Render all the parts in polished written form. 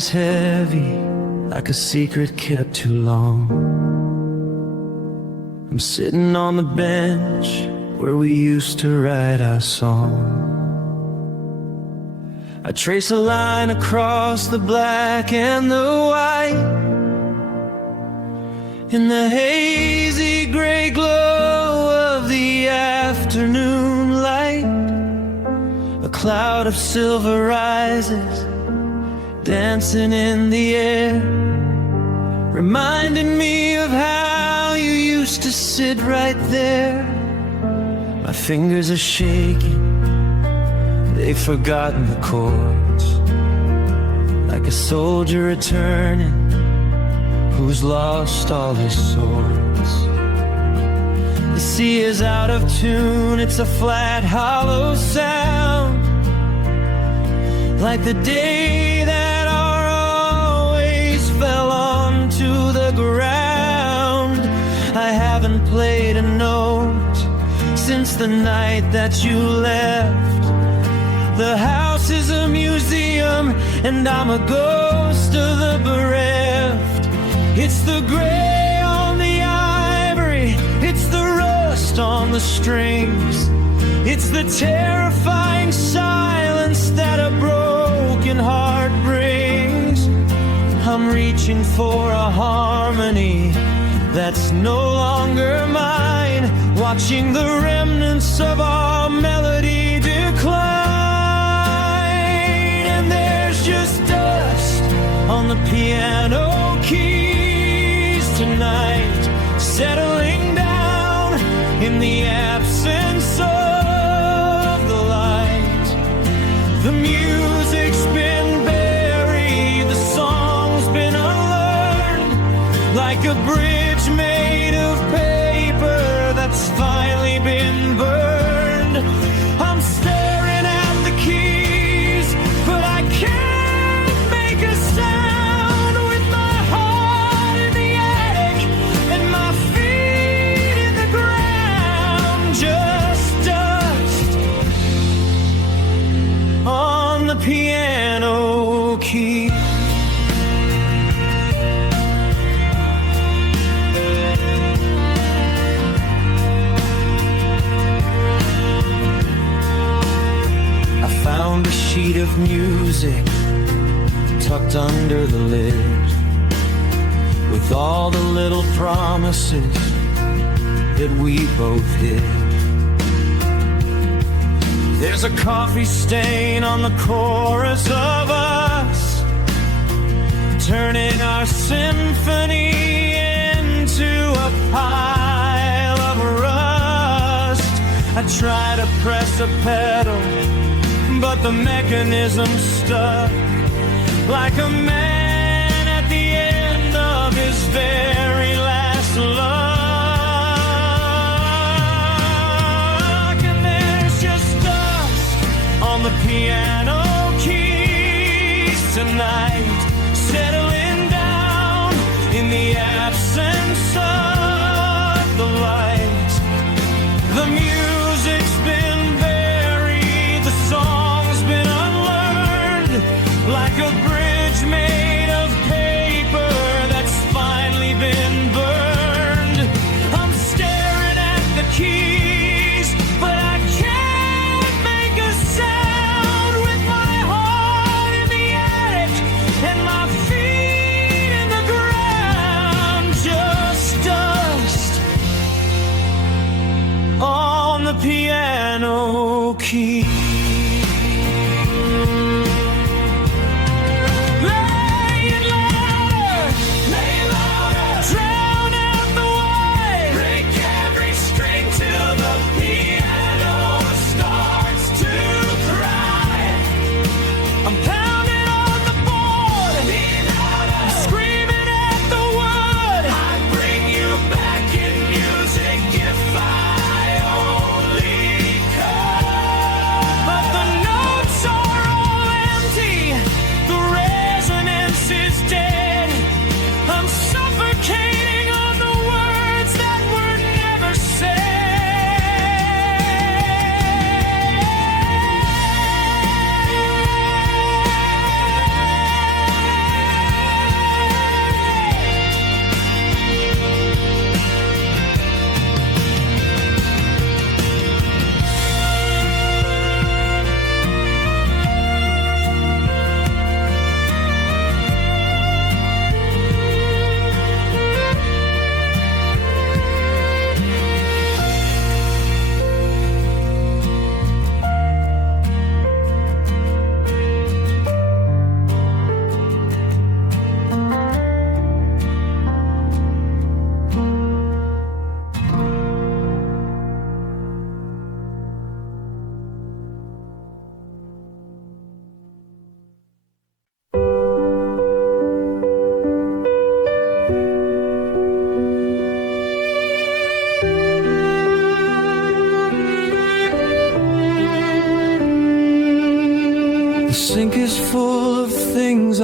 is heavy, like a secret kept too long. I'm sitting on the bench where we used to write our song. I trace a line across the black and the white. In the hazy gray glow of the afternoon light, a cloud of silver rises, dancing in the air, reminding me of how you used to sit right there. My fingers are shaking, they've forgotten the chords, like a soldier returning who's lost all his swords. The sea is out of tune, it's a flat, hollow sound, like the day that our always fell onto the ground. I haven't played a note since the night that you left. The house is a museum and I'm a ghost of the bereft. It's the gray on the ivory, it's the rust on the strings, it's the terrifying silence that a broken heart brings. I'm reaching for a harmony that's no longer mine, watching the remnants of our melody decline. And there's just dust on the piano keys tonight, settling down in the absence of the light. The music's been buried, the song's been unlearned, like a bridge made of paper that's finally been burned. I'm staring at the keys, but I can't make a sound with my heart in the attic and my feet in the ground. Just dust on the piano key. Found a sheet of music tucked under the lid, with all the little promises that we both hid. There's a coffee stain on the chorus of us, turning our symphony into a pile of rust. I try to press a pedal, but the mechanism's stuck, like a man at the end of his very last luck. And there's just dust on the piano keys tonight, settling down in the absence of the light. The music's been buried, the song's been unlearned, like a bridge made of paper that's finally been burned. I'm staring at the keys, but I can't make a sound with my heart in the attic and my feet in the ground. Just dust on the piano key.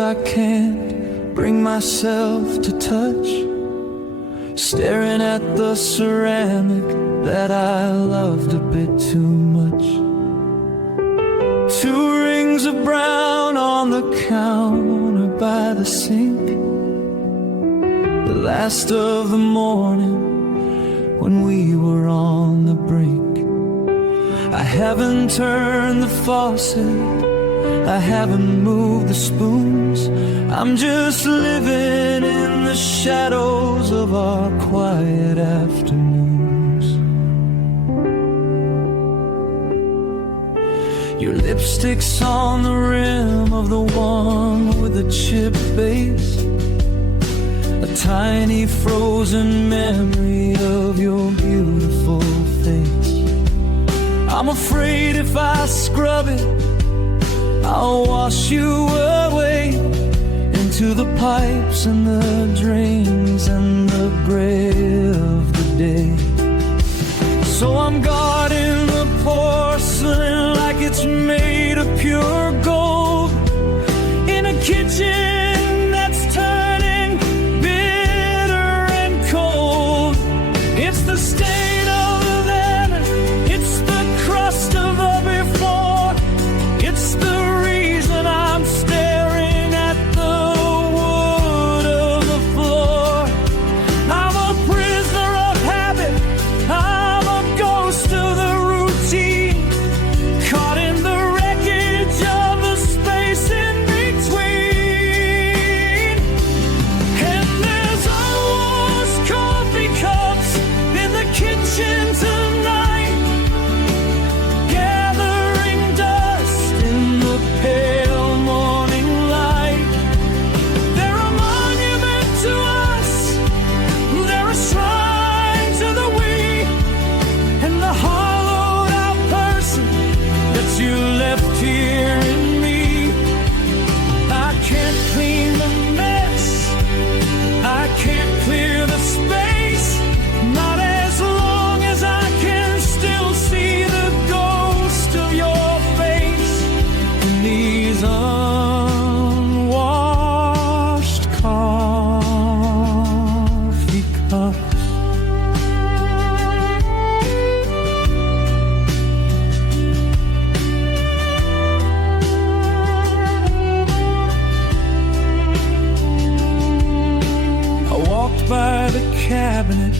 I can't bring myself to touch, staring at the ceramic that I loved a bit too much. 2 rings of brown on the counter by the sink, the last of the morning when we were on the brink. I haven't turned the faucet, I haven't moved the spoons, I'm just living in the shadows of our quiet afternoons. Your lipstick's on the rim of the one with the chip base, a tiny frozen memory of your beautiful face. I'm afraid if I scrub it, I'll wash you away into the pipes and the drains and the gray of the day. So I'm guarding the porcelain like it's made of pure gold, in a kitchen that's turning bitter and cold. It's the stain of the lemon, it's the crust of the before, it's the reason I'm staring at the wood of the floor. I'm a prisoner of habit, I'm a ghost of the routine, caught in the wreckage of the space in between. And there's unwashed coffee cups in the kitchen tonight, gathering dust in the pale morning light. They're a monument to us, they're a shrine to the we, and the hollowed out person that you left here in me. I can't clean the mess, I can't clear the space, not as long as I can still see the ghost of your face in these unwashed coffee cups. I walked by the cabinet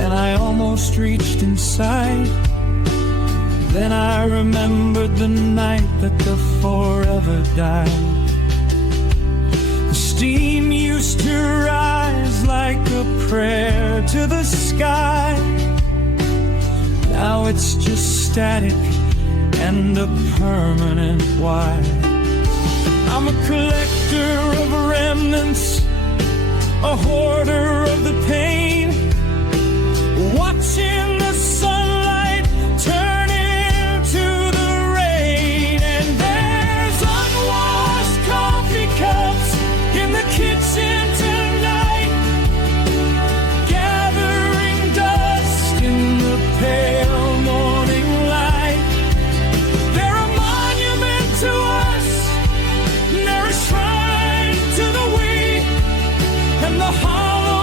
and I almost reached inside. Then I remembered the night that the forever died. The steam used to rise like a prayer to the sky. Now it's just static and a permanent why. I'm a collector of remnants, a hoarder of the pain, watching the sunlight turn into the rain. And there's unwashed coffee cups in the kitchen tonight, gathering dust in the pale morning light. They're a monument to us, they're a shrine to the we, and the hollow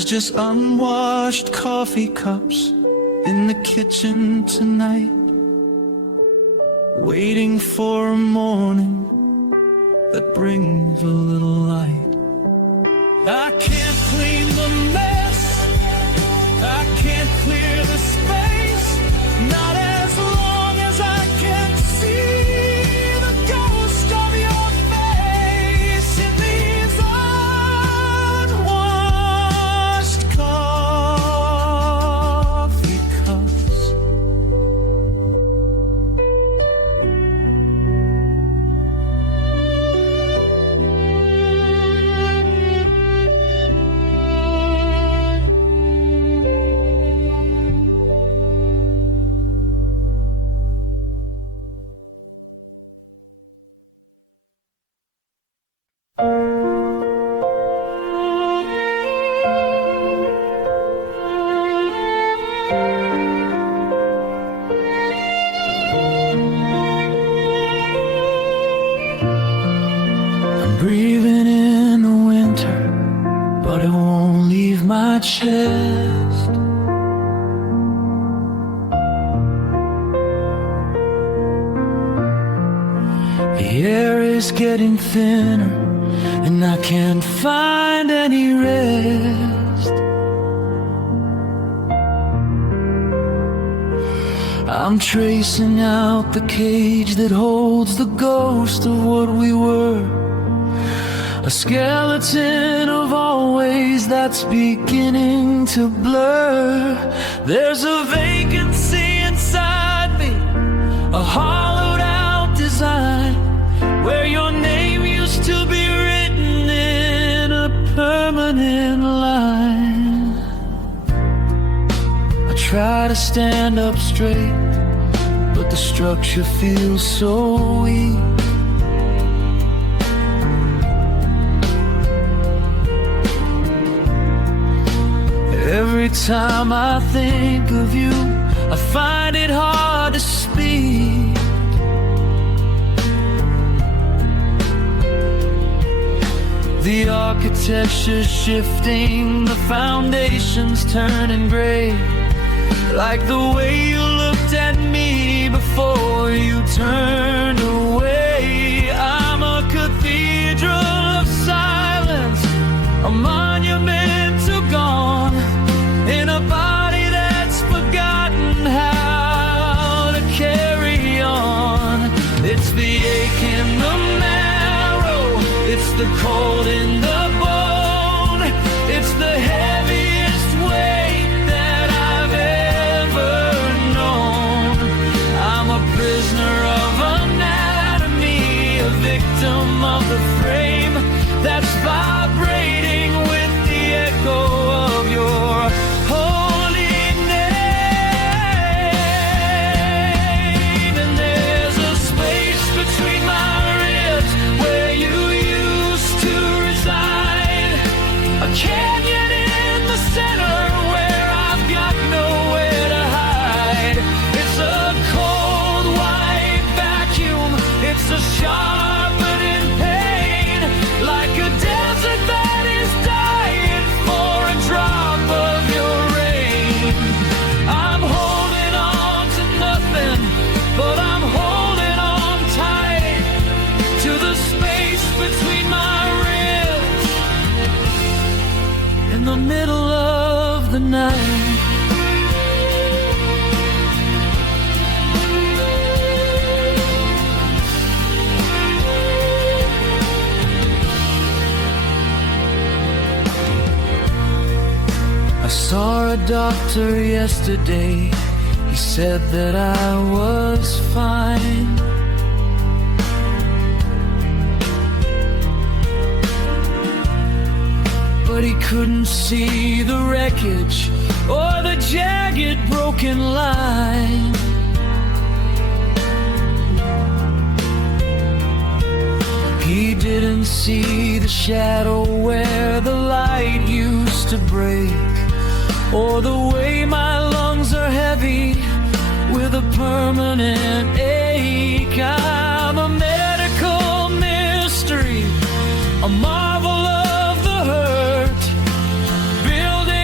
There's just unwashed coffee cups in the kitchen tonight, waiting for a morning that brings a little light. I can't clean the mess, I can't clear the space, not as long as I can see the ghost of your face in these unwashed coffee cups. Breathing in the winter, but it won't leave my chest. The air is getting thinner, and I can't find any rest. I'm tracing out the cage that holds the ghost of what we were, a skeleton of always that's beginning to blur. There's a vacancy inside me, a hollowed out design, where your name used to be written in a permanent line. I try to stand up straight, but the structure feels so weak. Every time I think of you, I find it hard to speak. The architecture's shifting, the foundation's turning gray, like the way you looked at me before you turned away. I'm a cathedral of silence, a monument to gone, in a body that's forgotten how to carry on. It's the ache in the marrow, it's the cold in the bone, it's the heaviest weight that I've ever known. I'm a prisoner of anatomy, a victim of the frame that's vibrating with the echo of your holy name. And there's a space between my ribs where you used to reside, a canyon in the center where I've got nowhere to hide. It's a cold white vacuum, it's a sharpening pain, like a desert that is dying for a drop of your rain. I'm holding on to nothing, but I'm holding on tight to the space between my ribs in the middle of the night. I saw a doctor yesterday, he said that I was fine. But he couldn't see the wreckage or the jagged broken line. He didn't see the shadow where the light used to break, or the way my lungs are heavy with a permanent ache. I'm a medical mystery, a marvel of the hurt, building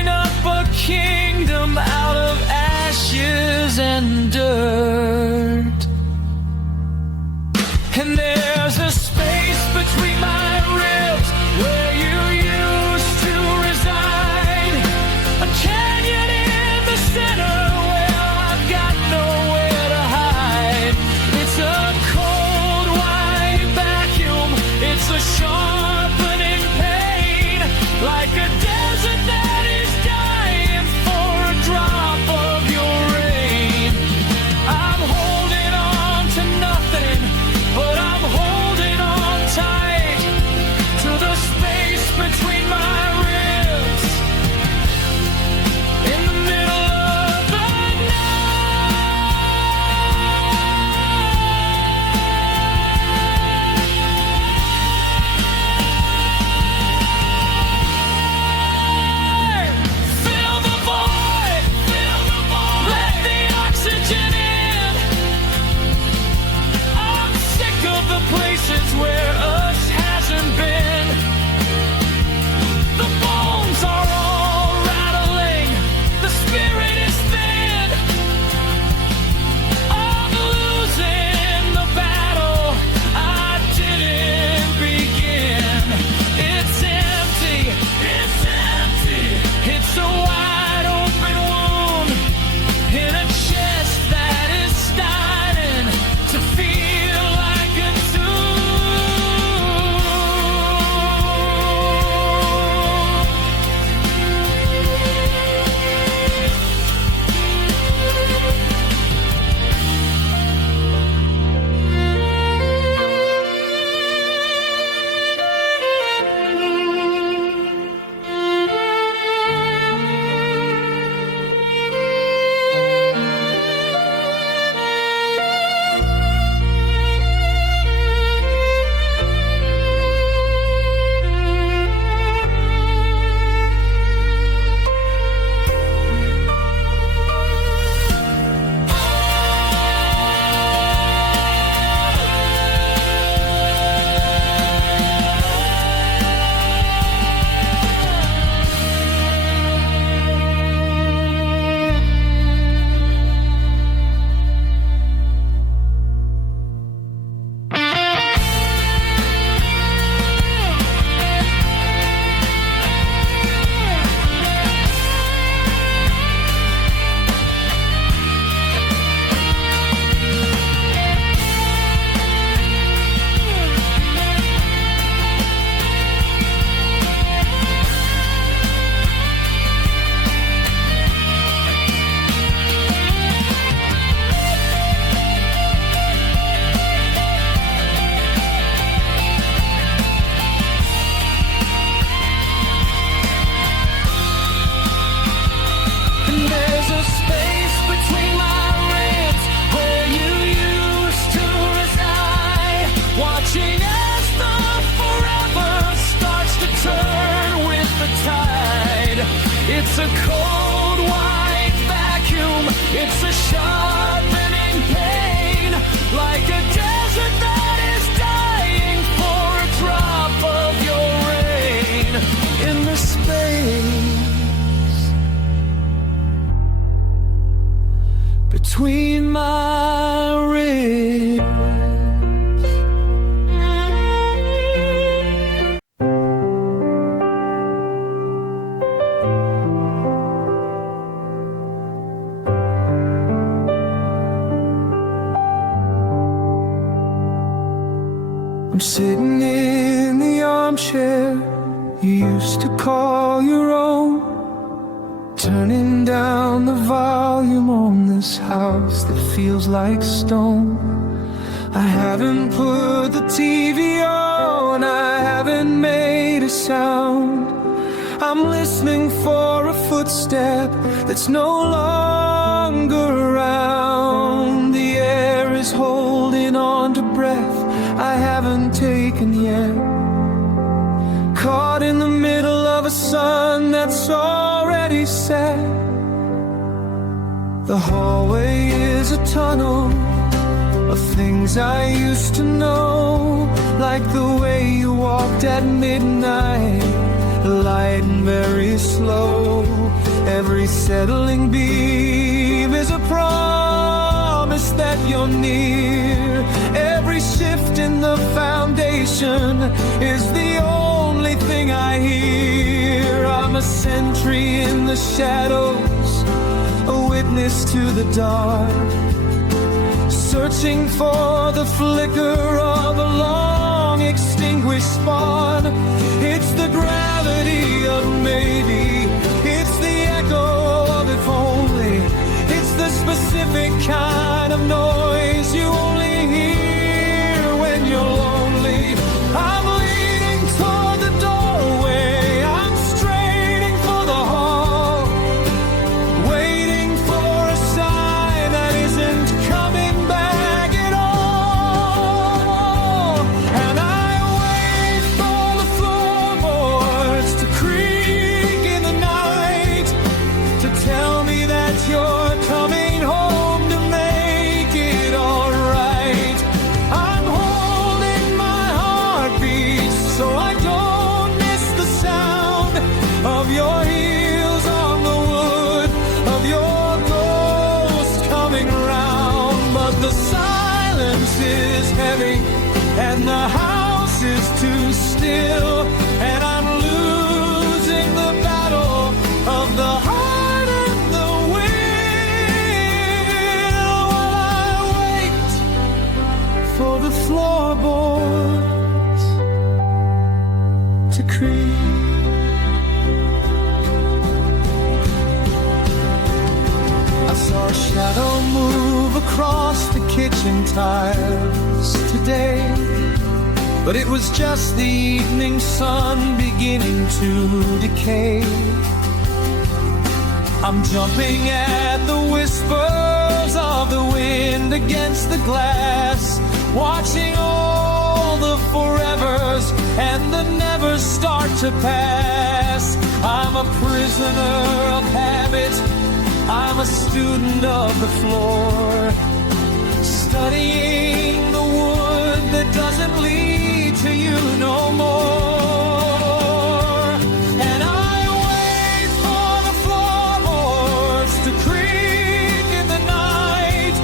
between my ribs. I'm sitting in the armchair you used to call your own, turning down the volume on this house that feels like stone. I haven't put the TV on, I haven't made a sound. I'm listening for a footstep that's no longer around. The air is holding on to breath I haven't taken yet. Caught in the middle of a sun that's already set. The hallway is a tunnel of things I used to know, like the way you walked at midnight, light and very slow. Every settling beam is a promise that you're near. Every shift in the foundation is the only thing I hear. I'm a sentry in the shadows, a witness to the dark, searching for the flicker of a long extinguished spark. It's the gravity of maybe, it's the echo of if only, it's the specific kind of noise you only hear when you're lonely. I'm leaning toward the doorway, I'm straining for the hall, waiting for a sign that isn't coming back at all. And I wait for the floorboards to creak in the night, to tell me that you're coming home to make it alright. I'm holding my heartbeat so I don't miss the sound of your heels on the wood, of your ghost coming round. But the silence is heavy and the house is too still, and I'm losing the battle of the heart and the will, while I wait for the floorboards to creak. I saw a shadow move across the kitchen tiles today, but it was just the evening sun beginning to decay. I'm jumping at the whispers of the wind against the glass, watching all the forevers and the nevers start to pass. I'm a prisoner of habit, I'm a student of the floor, studying the wood that doesn't lead to you no more. And I wait for the floorboards to creak in the night,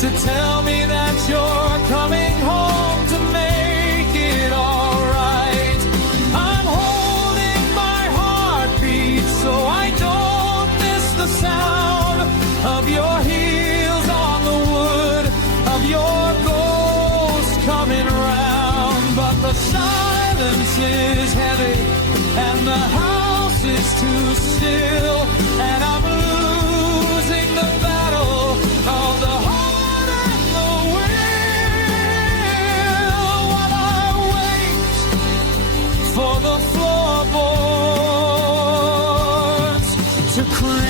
to tell me that you're coming home to make it alright. I'm holding my heartbeat so I don't miss the sound of your heels on the wood, of your ghost coming round. But the silence is heavy and the house is too still, and I'm losing the battle of the heart and the will, while I wait for the floorboards to creak.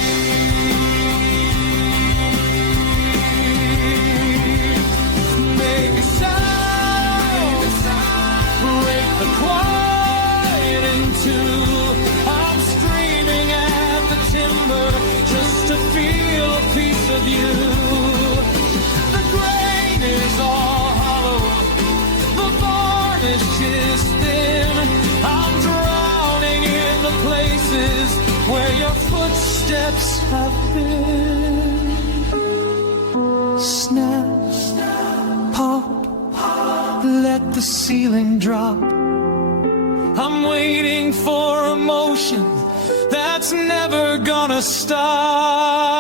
Make a sound, break the quiet in two. I'm screaming at the timber just to feel a piece of you. The grain is all hollow, the varnish is thin. I'm drowning in the places where your footsteps have been. the ceiling drop. I'm waiting for emotion that's never gonna stop.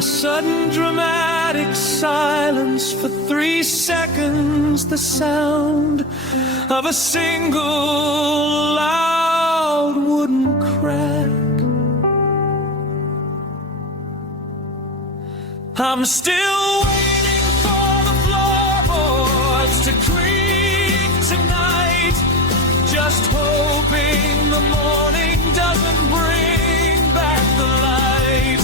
Sudden dramatic silence for 3 seconds, the sound of a single loud wooden crack. I'm still waiting for the floorboards to creak tonight, just hoping the morning doesn't bring back the light.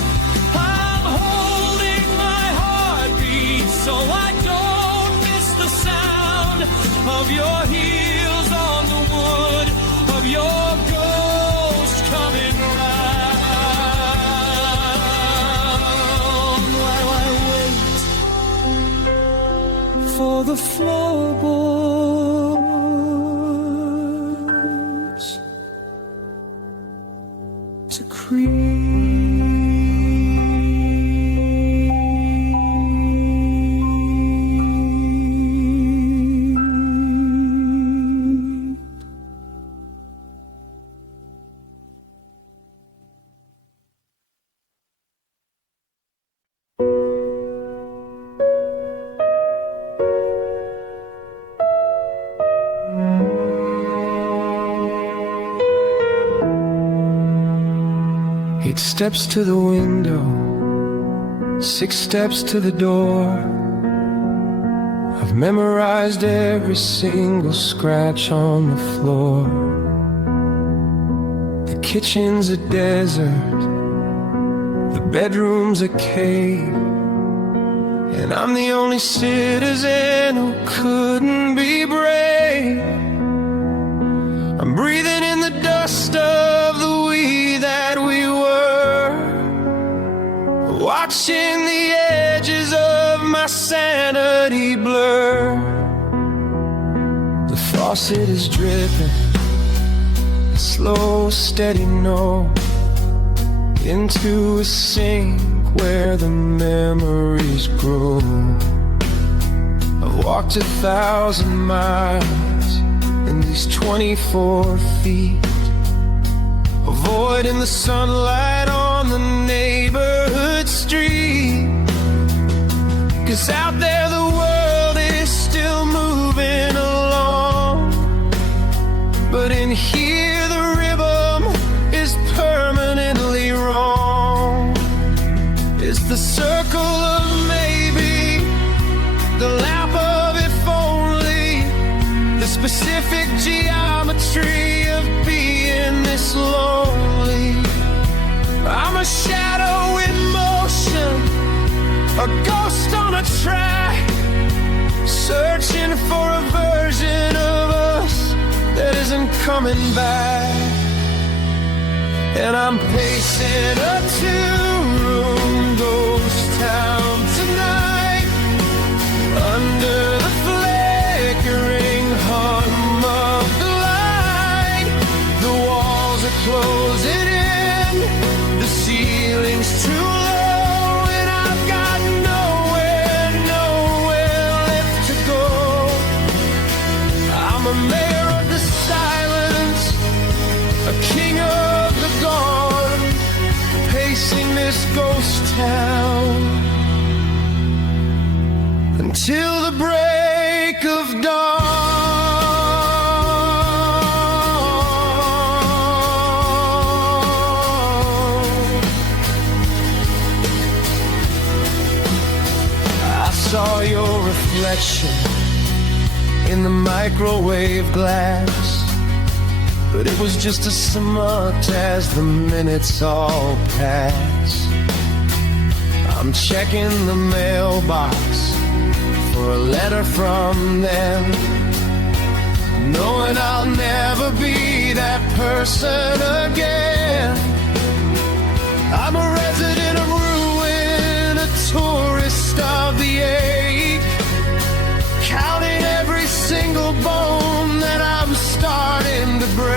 So I don't miss the sound of your heels on the wood, of your ghost coming round, while I wait for the floorboards to creak. Eight steps to the window, 6 steps to the door. I've memorized every single scratch on the floor. The kitchen's a desert, the bedroom's a cave, and I'm the only citizen who couldn't be brave. I'm breathing in the dust of the we that we were, watching the edges of my sanity blur. The faucet is dripping, a slow, steady no, into a sink where the memories grow. I've walked 1,000 miles in these 24 feet, avoiding the sunlight on the neighborhood street. 'Cause out there the world is still moving along, but in here the rhythm is permanently wrong. It's the circle of maybe, the lap of if only, the specific geometry of being this lonely. I'm a shadow in motion, a ghost on a track, searching for a version of us that isn't coming back. And I'm pacing a 2-room ghost town tonight, under the flickering hum of the light. The walls are closing in, the ceiling's too low, and I've got nowhere left to go. I'm a mayor of the silence, a king of the gone, pacing this ghost town until the break of dawn. reflection in the microwave glass, but it was just as smart as the minutes all pass. I'm checking the mailbox for a letter from them, knowing I'll never be that person again. I'm a resident of ruin, a tourist of the ache, counting every single bone that I'm starting to break.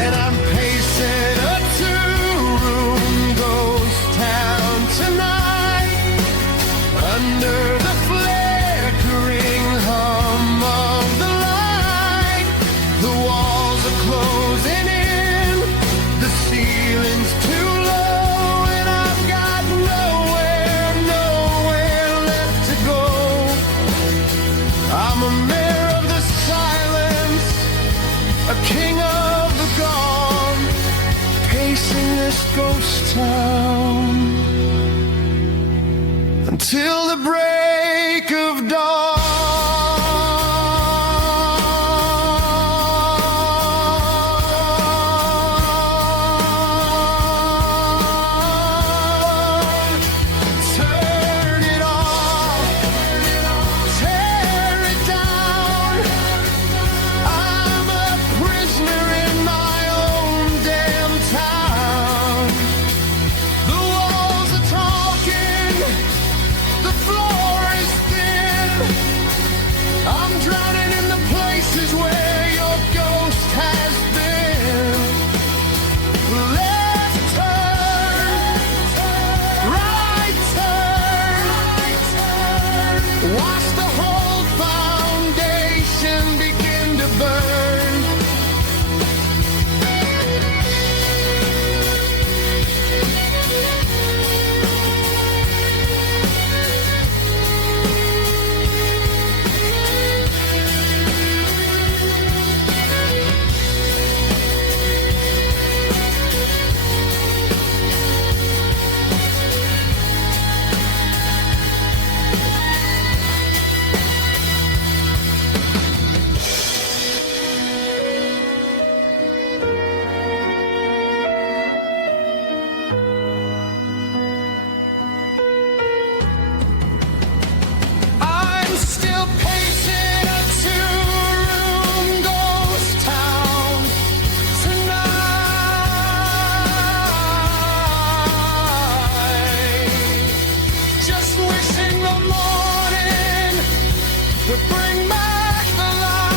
And I'm pacing a two-room ghost town tonight, under the flickering hum of the light. The walls are closing in, the ceiling's too low, and I've got nowhere left to go. I'm a mayor of the silence, a king of the gone, pacing this ghost town until the break of dawn. Turn it off, tear it down. I'm a prisoner in my own damn town. The walls are talking, the floor is thin. I'm drowning in the places where your ghost has been. Left turn, right turn. Watch the whole foundation begin to burn. I'm still pacing a two-room ghost town tonight. Just wishing the morning would bring back the light.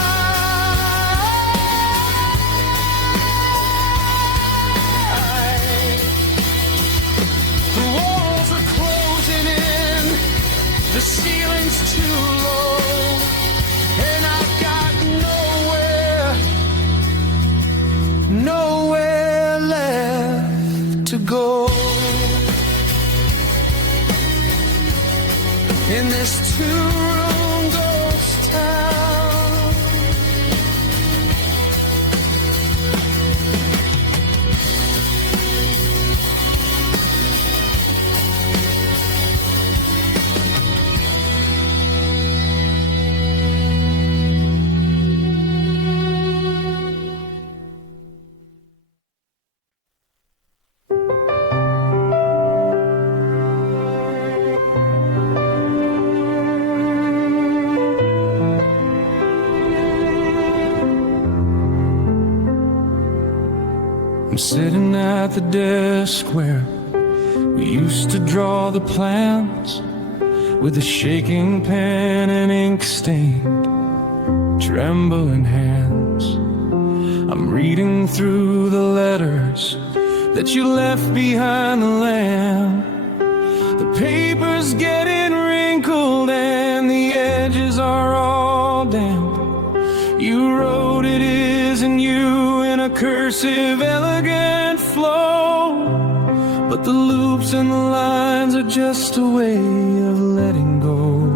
The walls are closing in, the ceiling's too low, and I've got nowhere left to go. In this two-room ghost town. I'm sitting at the desk where we used to draw the plans, with a shaking pen and ink-stained, trembling hands. I'm reading through the letters that you left behind the lamp. The paper's getting wrinkled and the edges are all damp. You wrote it isn't you in a cursive elegant flow, but the loops and the lines are just a way of letting go.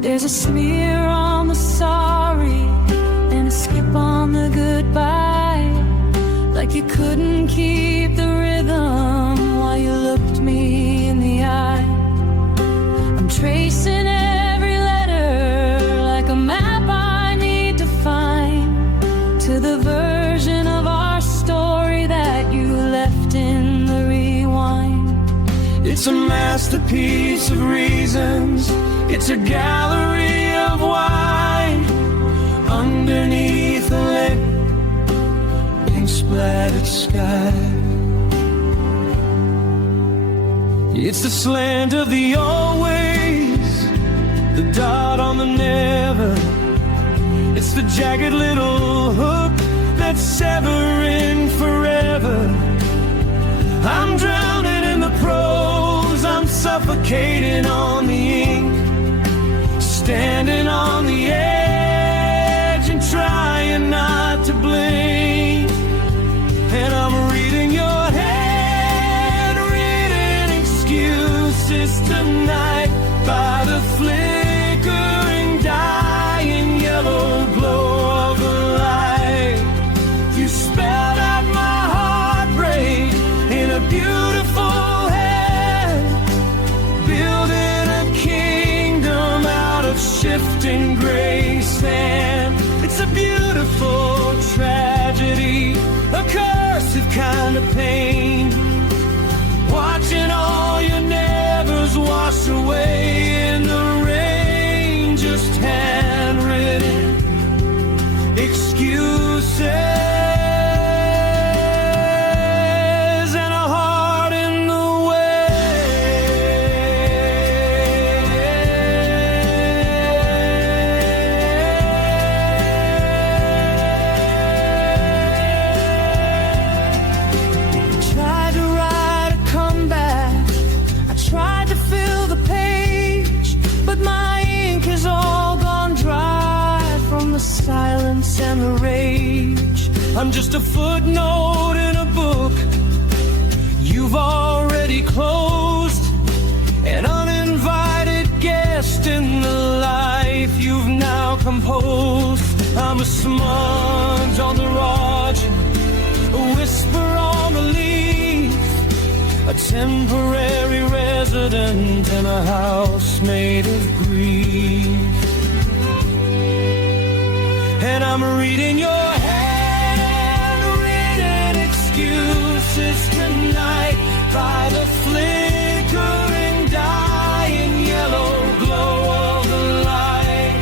There's a smear on the sorry and a skip on the goodbye, like you couldn't keep the rhythm while you looked me in the eye. It's a masterpiece of reasons. It's a gallery of wine underneath a lit, pink splattered sky. It's the slant of the always, the dot on the never. It's the jagged little hook that's severing forever. I'm drowning in the prose, I'm suffocating on the ink, standing on the edge and trying not to blink. And I'm reading your handwritten excuses tonight by the flickering, dying yellow glow of the light. You spelled out my heartbreak in a beautiful hand, building a kingdom out of shifting gray sand. It's a beautiful tragedy, a cursive kind of pain, watching all your nevers wash away in the rain. Just handwritten excuses. And the rage. I'm just a footnote in a book you've already closed, an uninvited guest in the life you've now composed. I'm a smudge on the margin, a whisper on the leaf, a temporary resident in a house made of grief. And I'm reading your handwritten excuses tonight by the flickering, dying yellow glow of the light.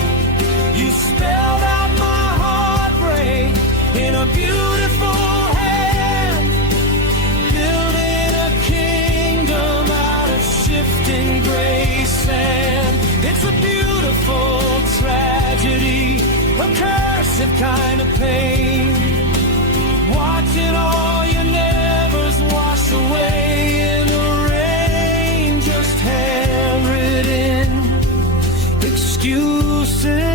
You spelled out my heartbreak in a beautiful hand, building a kingdom out of shifting gray sand. It's a beautiful tragedy, a cursive kind of pain, watching all your nevers wash away in the rain. Just handwritten excuses.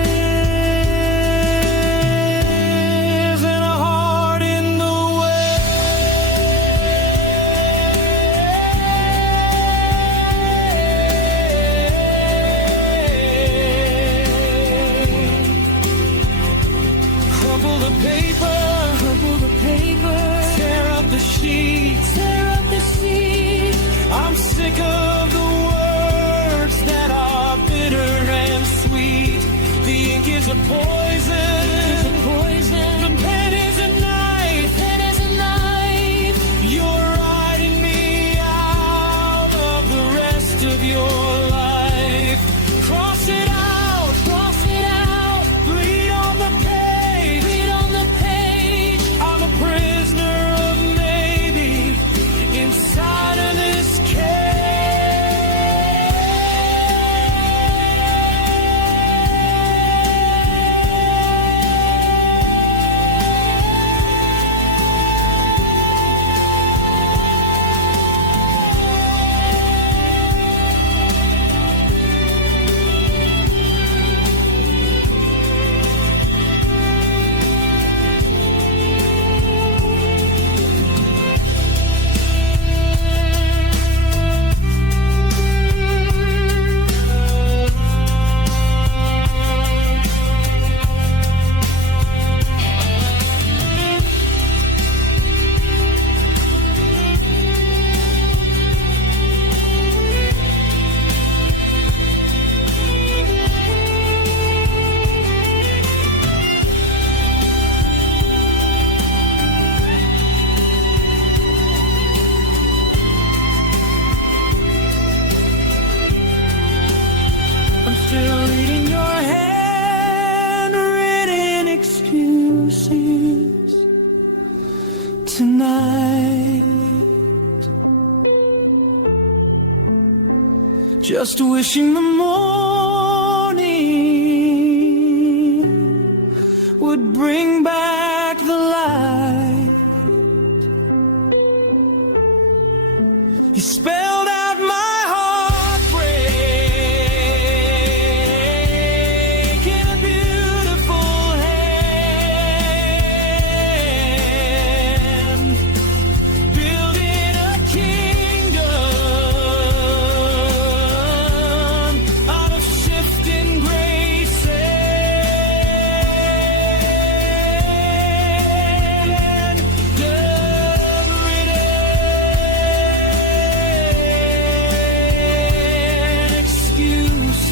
I'm sick of the words that are bitter and sweet. The ink is a poison. The pen is a knife. You're writing me out of the rest of your life. Cross it out. Bleed on the page. I'm a prisoner of maybe inside of this cage. just wishing the morning would bring back the light. You spelled out my heartbreak in a beautiful hand, building a kingdom out of shifting graces. Handwritten excuses.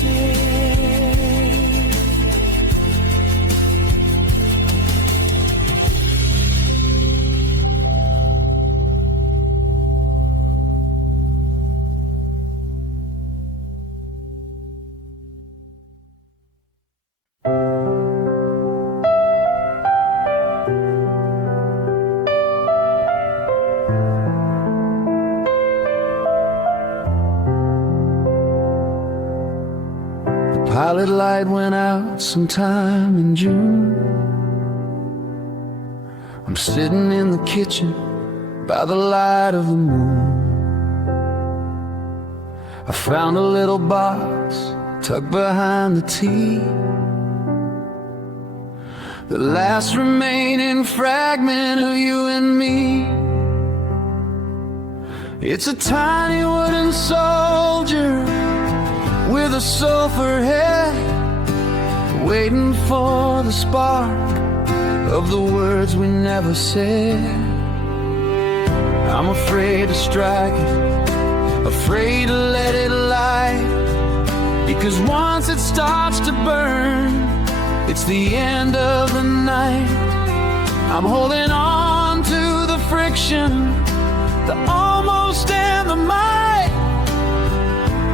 The pilot light went out sometime in June. I'm sitting in the kitchen by the light of the moon. I found a little box tucked behind the tea, the last remaining fragment of you and me. It's a tiny wooden soldier with a sulfur head, waiting for the spark of the words we never said. I'm afraid to strike it, afraid to let it light, because once it starts to burn, it's the end of the night. I'm holding on to the friction, the almost and the might,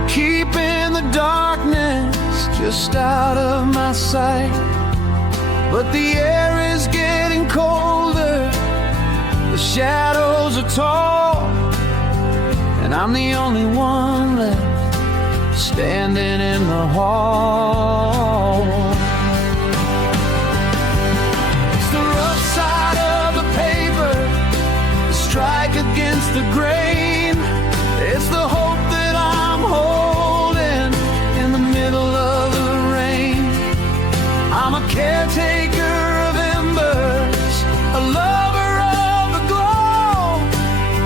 keeping the darkness just out of my sight. But the air is getting colder, the shadows are tall, and I'm the only one left standing in the hall. It's the rough side of the paper, the strike against the grain. It's the hope that I'm holding in the middle of the rain. I'm a caretaker of embers, a lover of the glow,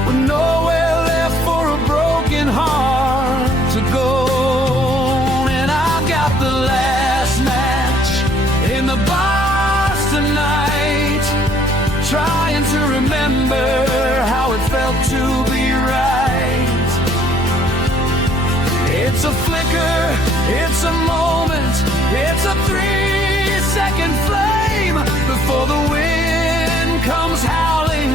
with nowhere left for a broken heart to go. And I've got the last match in the box tonight, trying to remember how it felt to be right. It's a flicker, it's a moment, it's a 3-second flame before the wind comes howling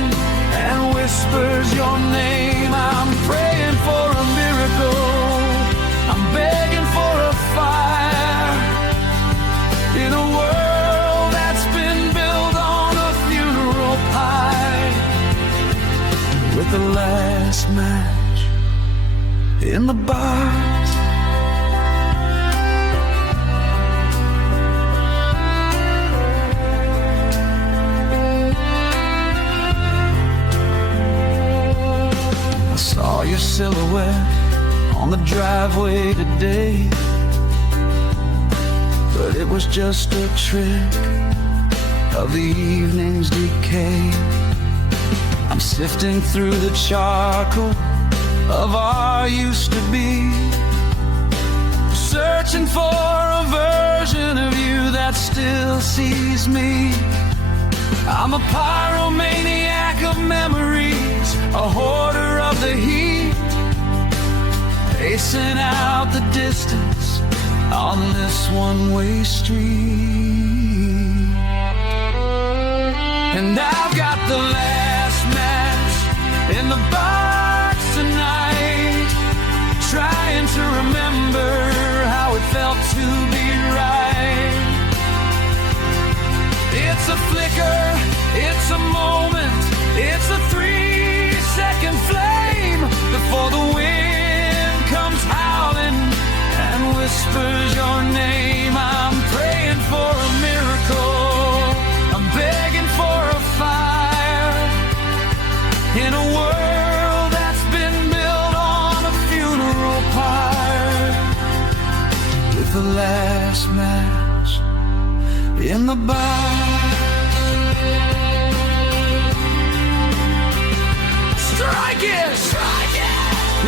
and whispers your name. I'm praying for a miracle, I'm begging for a fire, in a world that's been built on a funeral pyre, with the last match in the box. I saw your silhouette on the driveway today, but it was just a trick of the evening's decay. I'm sifting through the charcoal of our used to be, searching for a version of you that still sees me. I'm a pyromaniac of memories, a hoarder of the heat, pacing out the distance on this one-way street. And I've got the last match in the box tonight, trying to remember how it felt to be right. It's a flicker, it's a moment, it's a 3-second flame before the wind comes howling whispers your name. I'm praying for a miracle. I'm begging for a fire in a world that's been built on a funeral pyre. With the last match in the box. Strike it! Strike it!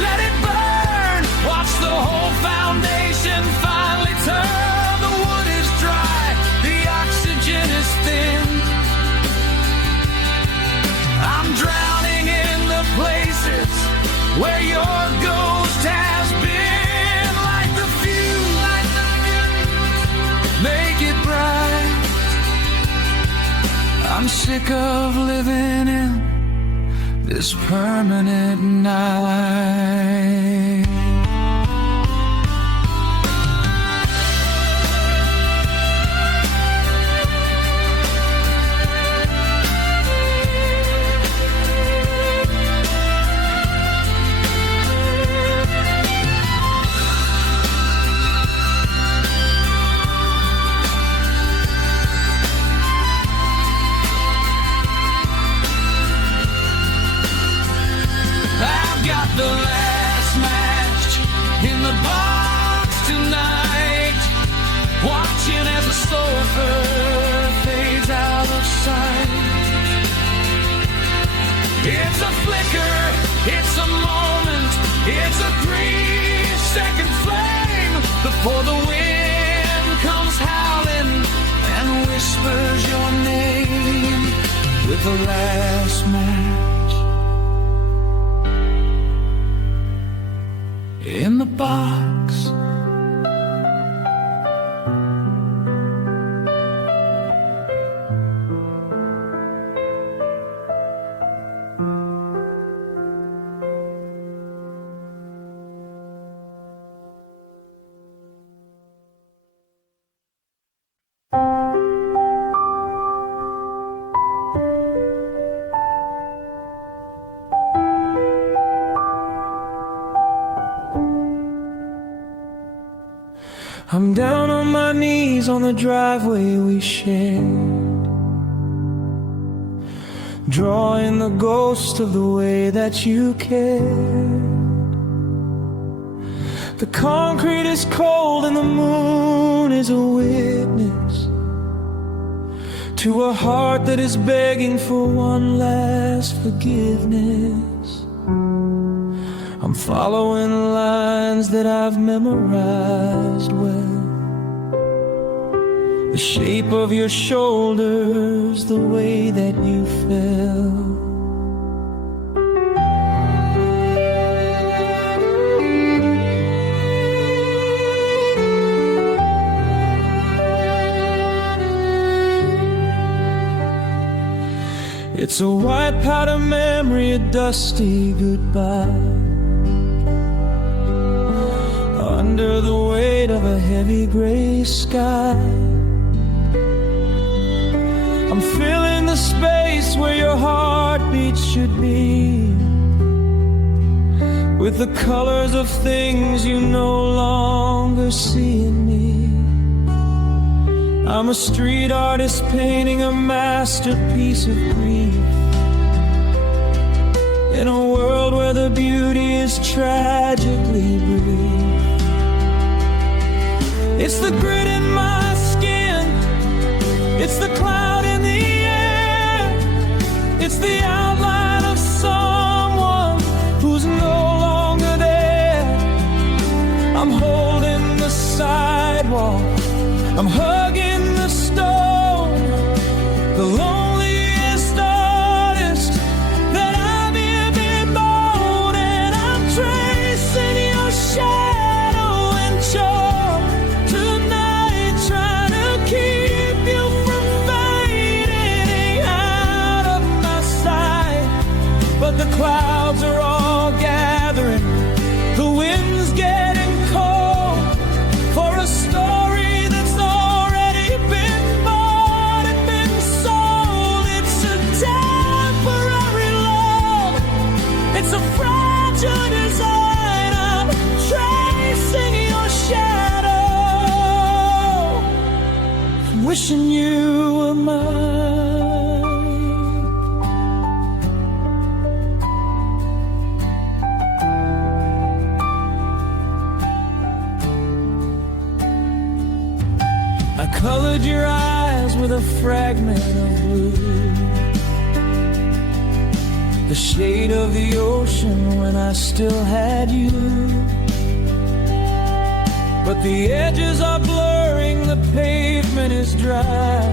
Let it burn! Watch the whole foundation finally turn. The wood is dry, the oxygen is thin. I'm drowning in the places where your ghost has been. Like the fuse, make it bright. I'm sick of living in this permanent night. The last match in the box tonight, watching as the sulfur fades out of sight. It's a flicker, it's a moment, it's a 3-second flame before the wind comes howling and whispers your name. With the last match in the box. I'm down on my knees on the driveway we shared, drawing the ghost of the way that you cared. The concrete is cold and the moon is a witness to a heart that is begging for one last forgiveness. I'm following lines that I've memorized well. The shape of your shoulders, the way that you fell. It's a white powder memory, a dusty goodbye. Under the weight of a heavy gray sky, I'm filling the space where your heartbeat should be, with the colors of things you no longer see in me. I'm a street artist painting a masterpiece of grief, in a world where the beauty is tragically brief. It's the grit in my skin, it's the cloud in the air, it's the outline of someone who's no longer there. I'm holding the sidewalk, I'm hugging the stone, the loneliest artist that I've ever known, and I'm tracing your shadow and chalk tonight, trying to keep you from fading out of my sight. But the clouds are all gathering, the wind's getting cold, for a story that's already been bought and been sold. fragment of blue, the shade of the ocean when I still had you. But the edges are blurring, the pavement is dry,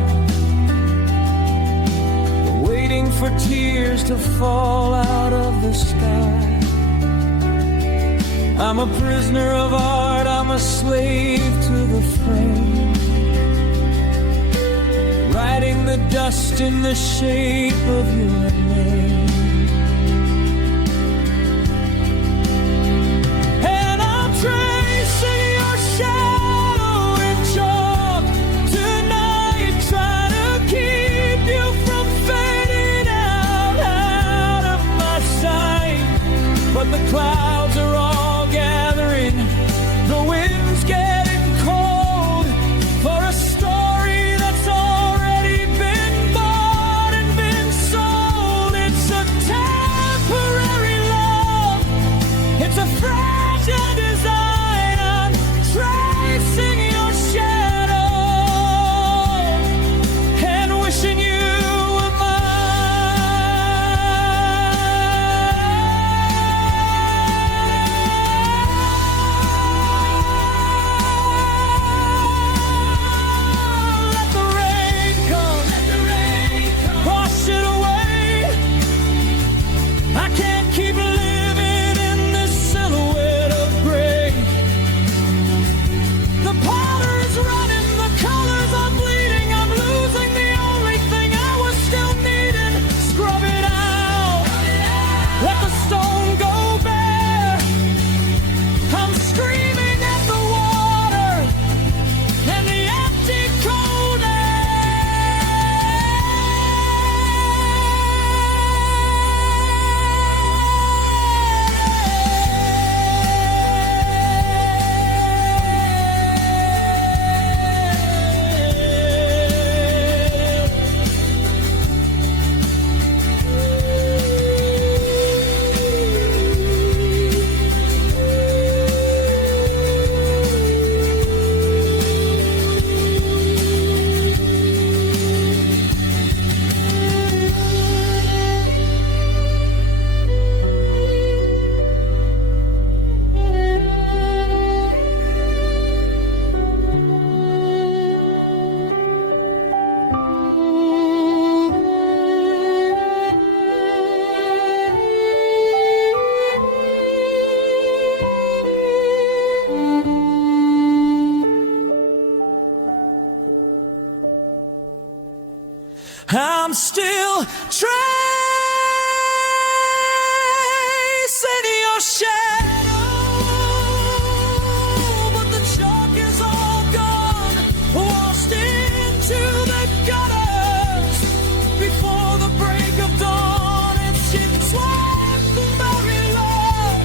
waiting for tears to fall out of the sky. I'm a prisoner of art, I'm a slave to the frame, writing the dust in the shape of your name. And I'm tracing your shadow in chalk tonight, trying to keep you from fading out of my sight. But the clouds are all gathering, the wind's getting cold, for a story that's already been bought and been sold. It's a temporary love, it's a fragile design. I'm tracing your shadow and wishing you were mine. Let the rain come, wash it away. I can't keep living in this silhouette of gray. The powder is running, the colors are bleeding. I'm losing the only thing I was still needing. Scrub it out, let the stone go bare. I'm screaming at the water and the empty cold I'm still tracing your shadow, but the chalk is all gone, washed into the gutters before the break of dawn. It's temporary love,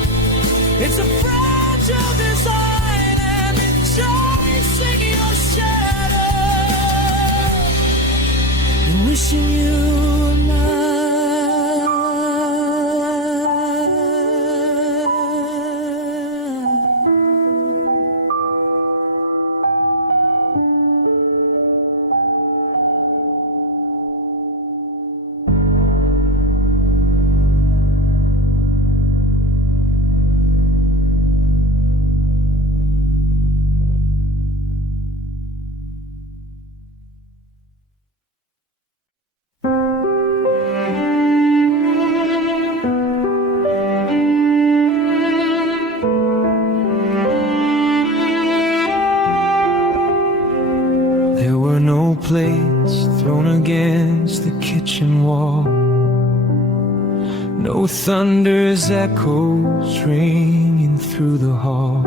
it's a fragile design, and it's tracing your shadow and wishing you were mine. There were no plates thrown against the kitchen wall, no thunder's echoes ringing through the hall.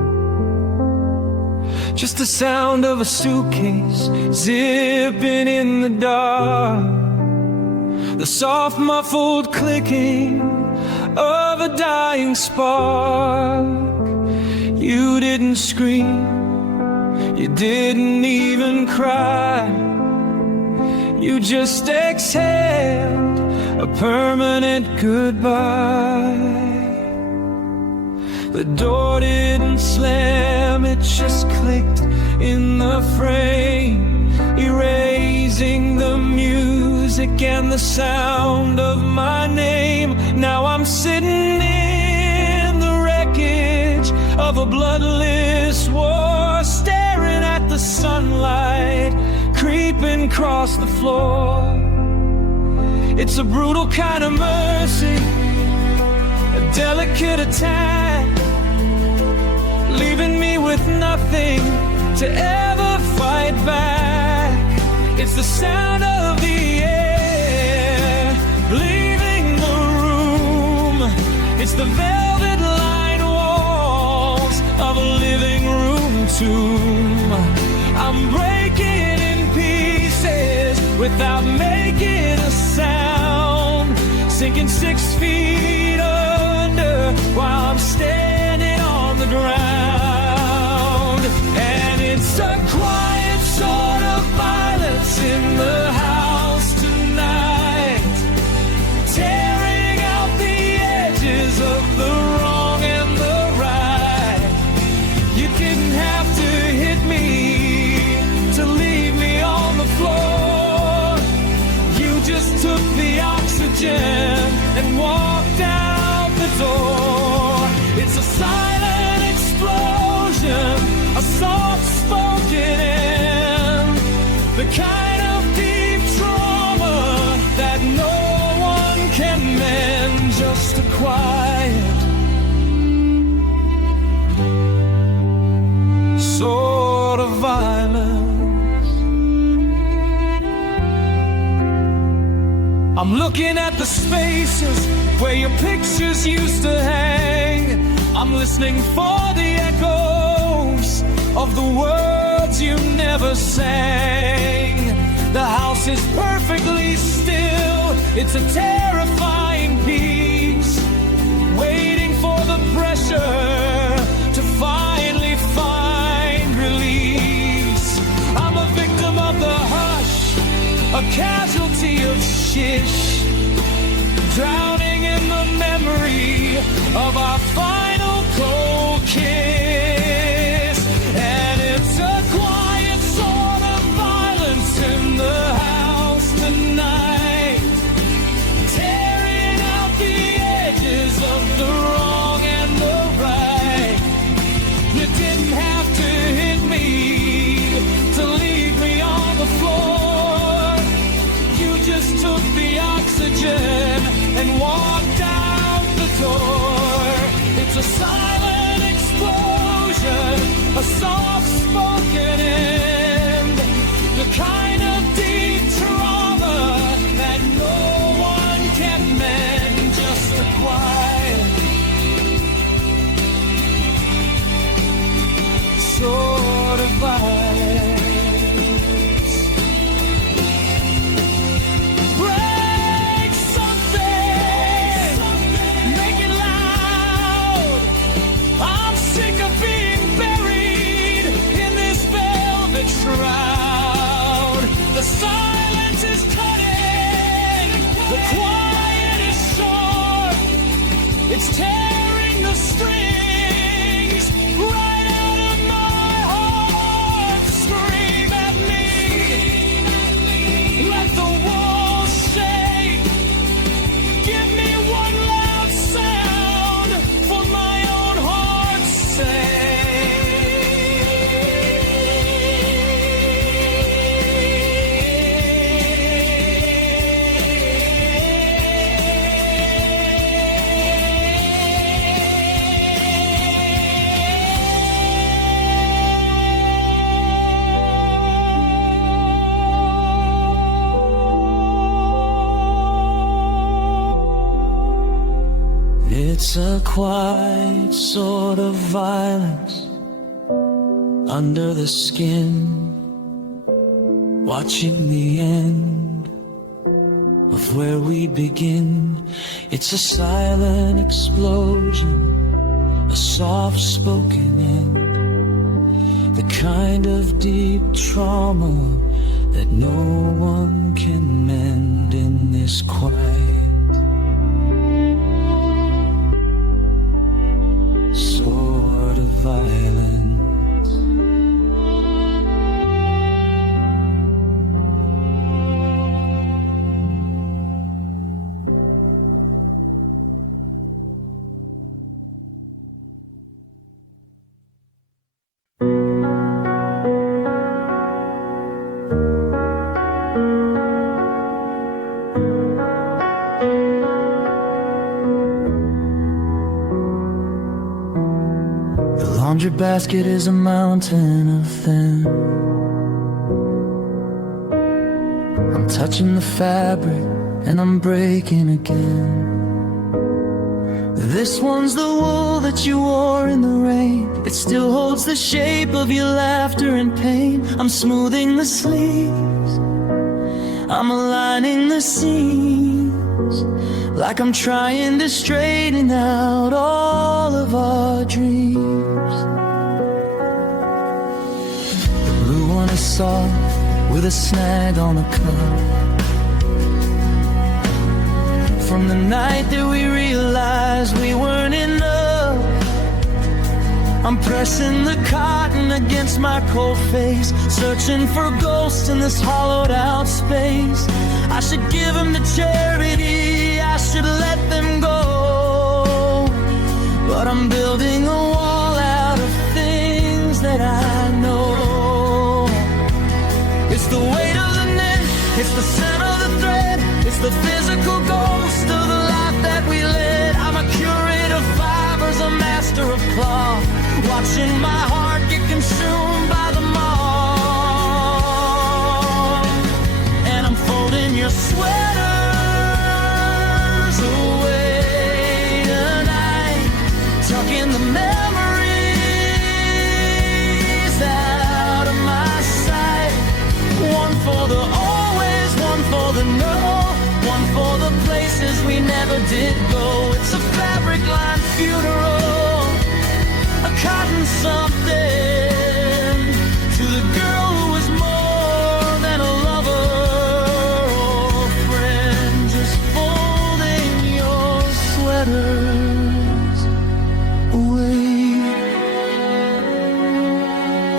Just the sound of a suitcase zipping in the dark, the soft muffled clicking of a dying spark. You didn't scream, you didn't even cry, you just exhaled a permanent goodbye. The door didn't slam, it just clicked in the frame, erasing praising the music and the sound of my name. Now I'm sitting in the wreckage of a bloodless war, staring at the sunlight creeping across the floor. It's a brutal kind of mercy, a delicate attack, leaving me with nothing to ever fight back. It's the sound of the air leaving the room. It's the velvet lined walls of a living room tomb. I'm breaking in pieces without making a sound, sinking 6 feet under while I'm standing on the ground. And it's a quiet sort of violence in the house tonight, tearing out the edges of the wrong and the right. You didn't have to hit me to leave me on the floor. You just took the oxygen and walked out the door. It's a silent explosion, a soft-spoken end, the kind of deep trauma that no one can mend. Just a quiet sort of violence. I'm looking at the spaces where your pictures used to hang. I'm listening for the echoes of the words you never sang. The house is perfectly still. It's a terrifying peace, waiting for the pressure to finally find release. I'm a victim of the hush, a casualty of shish, drowning in the memory of our final cold kiss. And it's a quiet sort of violence in the house tonight, tearing out the edges of the wrong and the right. You didn't have to hit me to leave me on the floor. You just took the oxygen and walked out the door. It's a silent explosion, a soft-spoken end, the kind of deep trauma that no one can mend. Just a quiet sort of violence. Shroud. The silence is cutting, the quiet is short. It's tearing the strings right out of my heart. Scream at me, let the walls shake. Give me one loud sound for my own heart's sake. It's a quiet sort of violence under the skin, watching the end of where we begin. It's a silent explosion, a soft-spoken end, the kind of deep trauma that no one can mend in this quiet sort of violence. laundry basket is a mountain of thin. I'm touching the fabric and I'm breaking again. This one's the wool that you wore in the rain. It still holds the shape of your laughter and pain. I'm smoothing the sleeves, I'm aligning the seams, like I'm trying to straighten out all of our dreams. The blue one is soft with a snag on the cup, from the night that we realized we weren't enough. I'm pressing the cotton against my cold face, searching for ghosts in this hollowed out space. I should give them to charity, I should let them go, but I'm building a wall out of things that I know. It's the weight of the net, it's the scent of the thread, it's the physical ghost of the life that we led. I'm a curator of fibers, a master of cloth, watching my heart get consumed by the moth. And I'm folding your sweaters away tonight, tucking the memories out of my sight. One for the always, one for the no, one for the places we never did go. It's a fabric line funeral, a cotton something to the girl who was more than a lover or friend. Just folding your sweaters away.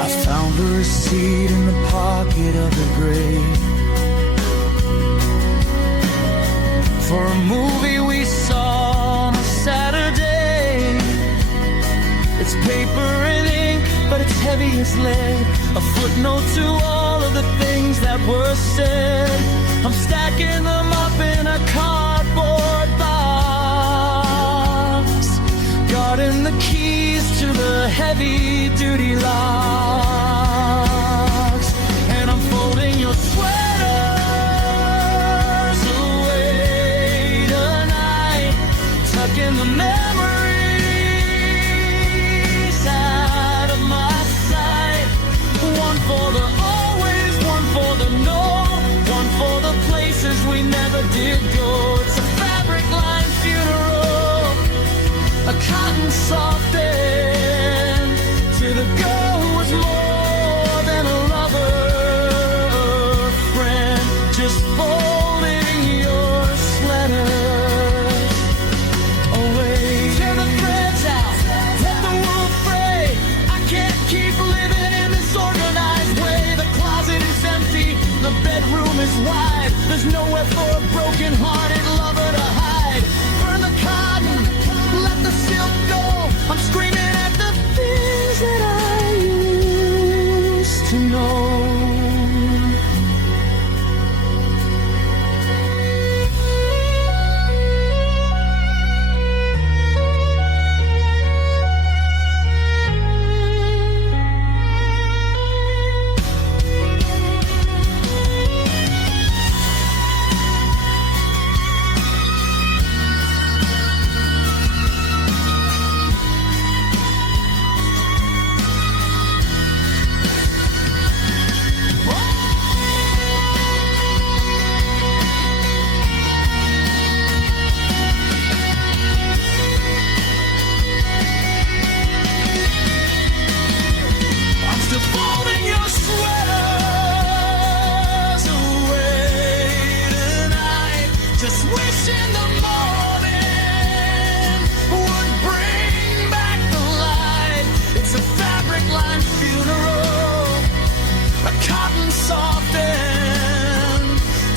I found the receipt in the pocket of the grave for a movie we saw on a Saturday. It's paper and ink, but it's heavy as lead, a footnote to all of the things that were said. I'm stacking them up in a cardboard box, guarding the keys to the heavy-duty locks. And I'm folding your sweaters away tonight, tucking the memories out of my sight. One for the always, one for the no, one for the places we never did go. It's a fabric line funeral, a cotton soften to the girl who was more than a lover, a friend. Just folding your sweaters away. Tear the threads out, let the wool fray. I can't keep living in this organized way. The closet is empty, the bedroom is wide. There's nowhere for a broken-hearted lover to hide. Burn the cotton, let the silk go. I'm screaming at the things that I used to know.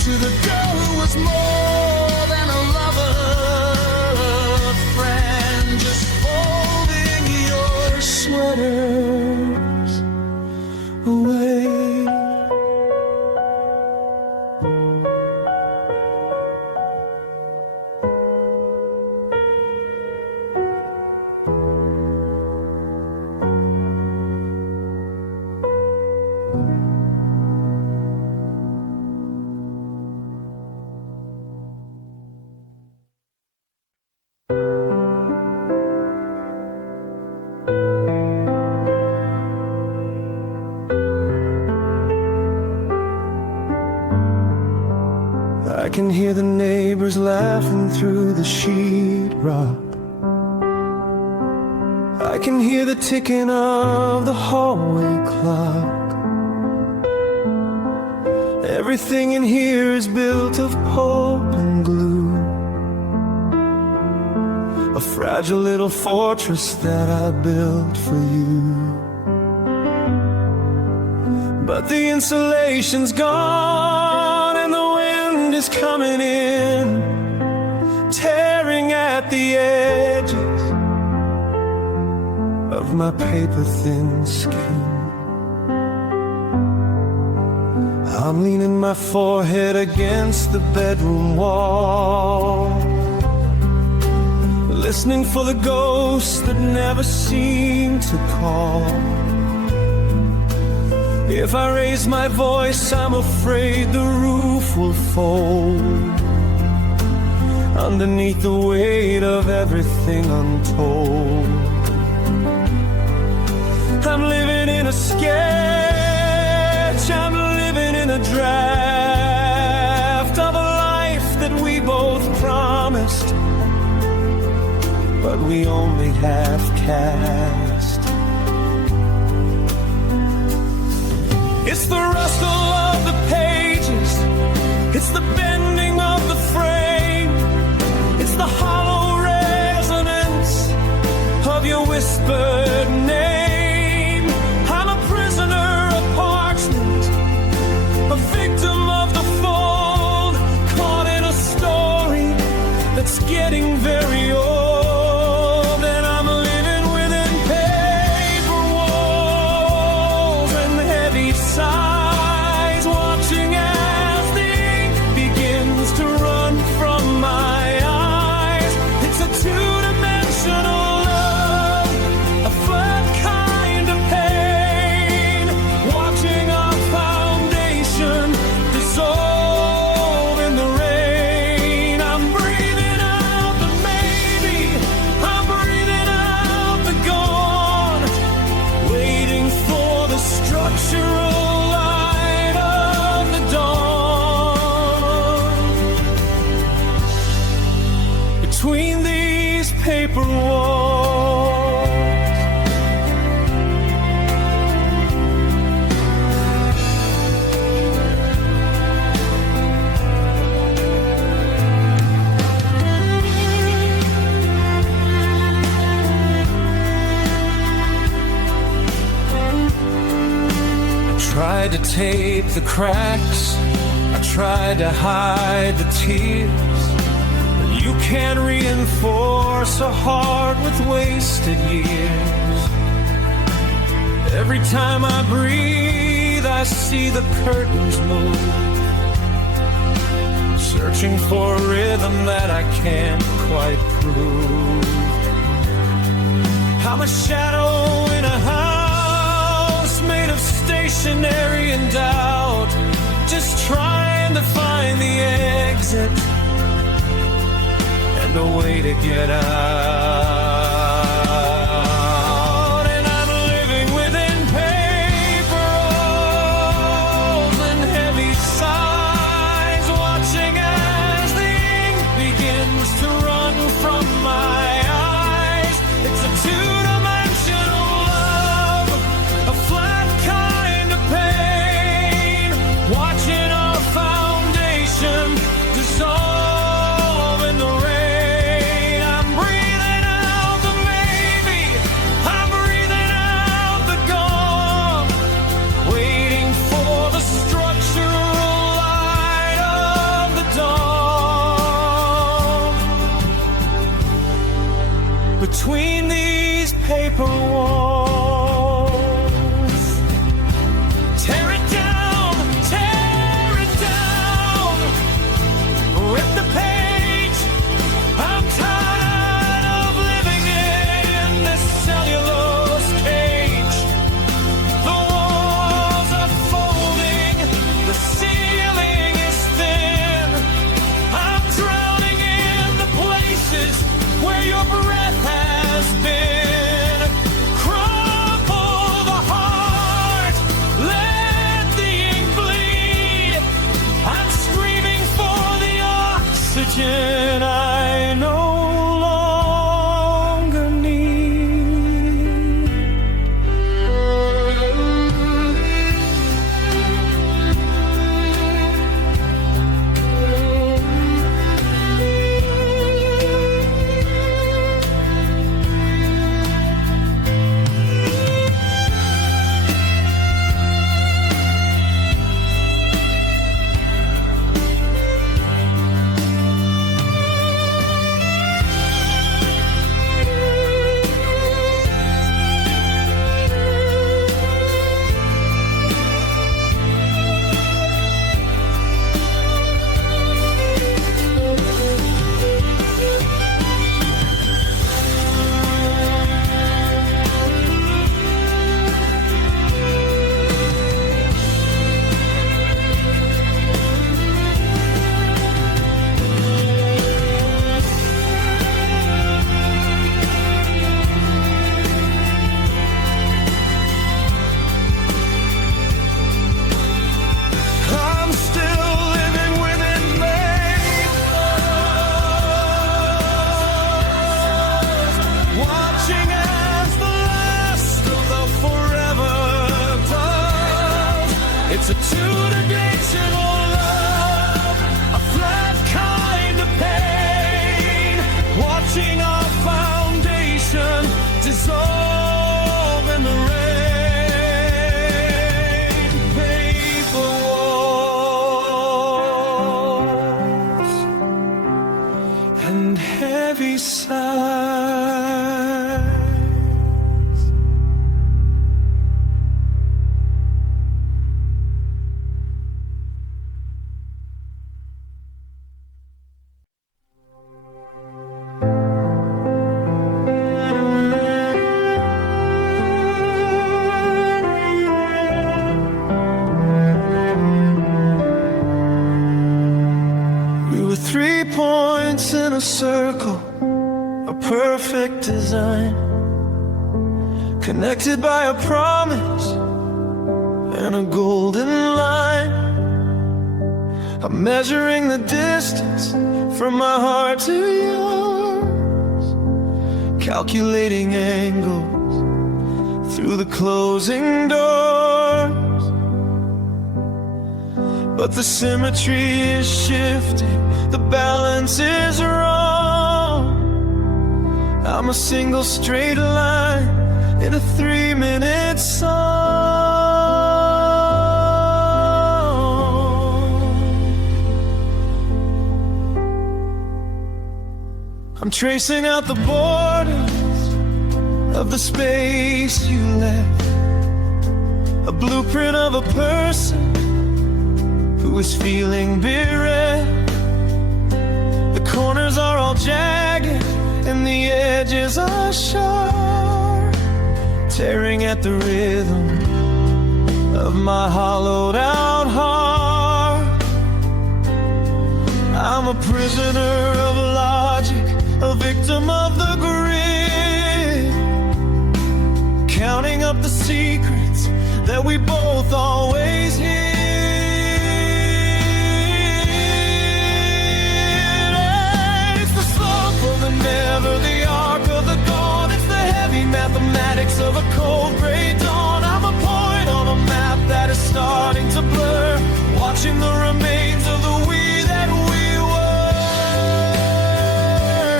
The girl who was more than a lover, a friend. Just folding your sweaters away. I can hear the neighbors laughing through the sheetrock. I can hear the ticking of the hallway clock. Everything in here is built of pulp and glue, a fragile little fortress that I built for you. But the insulation's gone and the wind is coming in, tearing at the edges of my paper-thin skin. I'm leaning my forehead against the bedroom wall, listening for the ghosts that never seem to call. If I raise my voice, I'm afraid the roof will fold underneath the weight of everything untold. I'm living in a sketch, I'm living in a draft of a life that we both promised, but we only half cast. It's the rustle of the pages, it's the bending of the frame, it's the hollow resonance of your whispered name. I'm a prisoner of parchment, a victim of the fold, caught in a story that's getting very old. Between these paper walls, I tried to tape the cracks, I tried to hide the tears. You can't reinforce a heart with wasted years. Every time I breathe, I see the curtains move, searching for a rhythm that I can't quite prove. I'm a shadow in a house made of stationery and doubt, just trying to find the exit and a way to get out. And I'm living within paper rolls and heavy sighs, watching as the ink begins to run from my eyes. It's a two-dimensional love, a flat kind of pain, watching our foundation dissolve. Between these paper walls, tear it down, rip the page. I'm tired of living in this cellulose cage. The walls are folding, the ceiling is thin. I'm drowning in the places where your breath has been. Cry oxygen I no longer need. I'm still living within vain, watching as the last of the forever does. It's a two-dimensional love, a flat kind of pain, watching our foundation dissolve in the rain. Paper walls and heavy sighs. We were 3 points in a circle, a perfect design, connected by a promise and a golden line. I'm measuring the distance from my heart to yours, calculating angles through the closing doors. But the symmetry is shifting, the balance is wrong. I'm a single straight line in a 3-minute song. I'm tracing out the borders of the space you left, a blueprint of a person who is feeling bereft. The corners are all jagged and the edges are sharp, tearing at the rhythm of my hollowed out heart. I'm a prisoner of logic, a victim of the grid, counting up the secrets that we both always hid. Never the arc of the gone, it's the heavy mathematics of a cold gray dawn. I'm a point on a map that is starting to blur, watching the remains of the we that we were.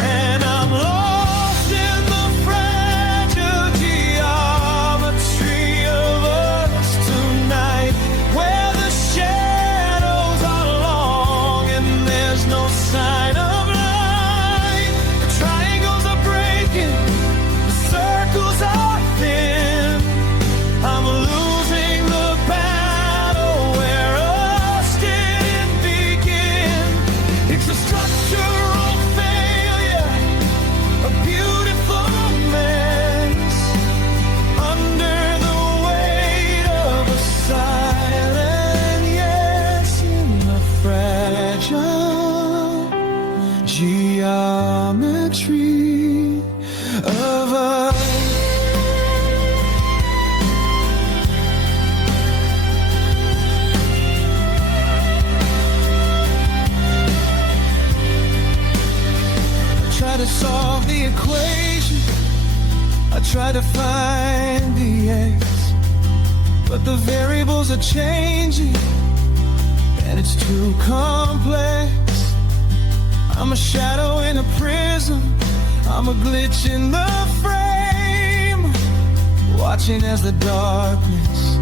And I'm lost in the fragile geometry of us tonight, where the shadows are long and there's no sign of geometry of us. try to solve the equation, I try to find the X, but the variables are changing, and it's too complex. I'm a shadow in a prism, I'm a glitch in the frame, watching as the darkness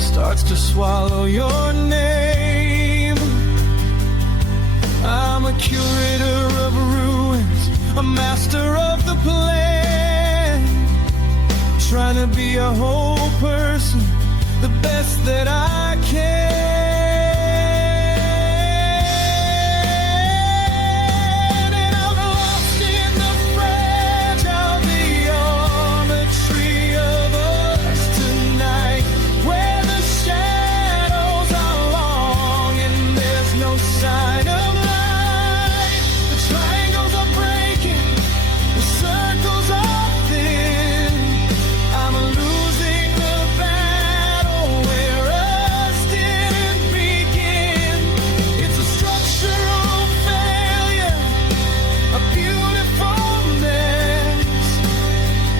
starts to swallow your name. I'm a curator of ruins, a master of the plan, trying to be a whole person, the best that I can. And I'm lost in the fragile geometry of us tonight, where the shadows are long and there's no sign of light. The triangles are breaking, the circles are thin. I'm losing the battle where us didn't begin. It's a structural failure, a beautiful mess,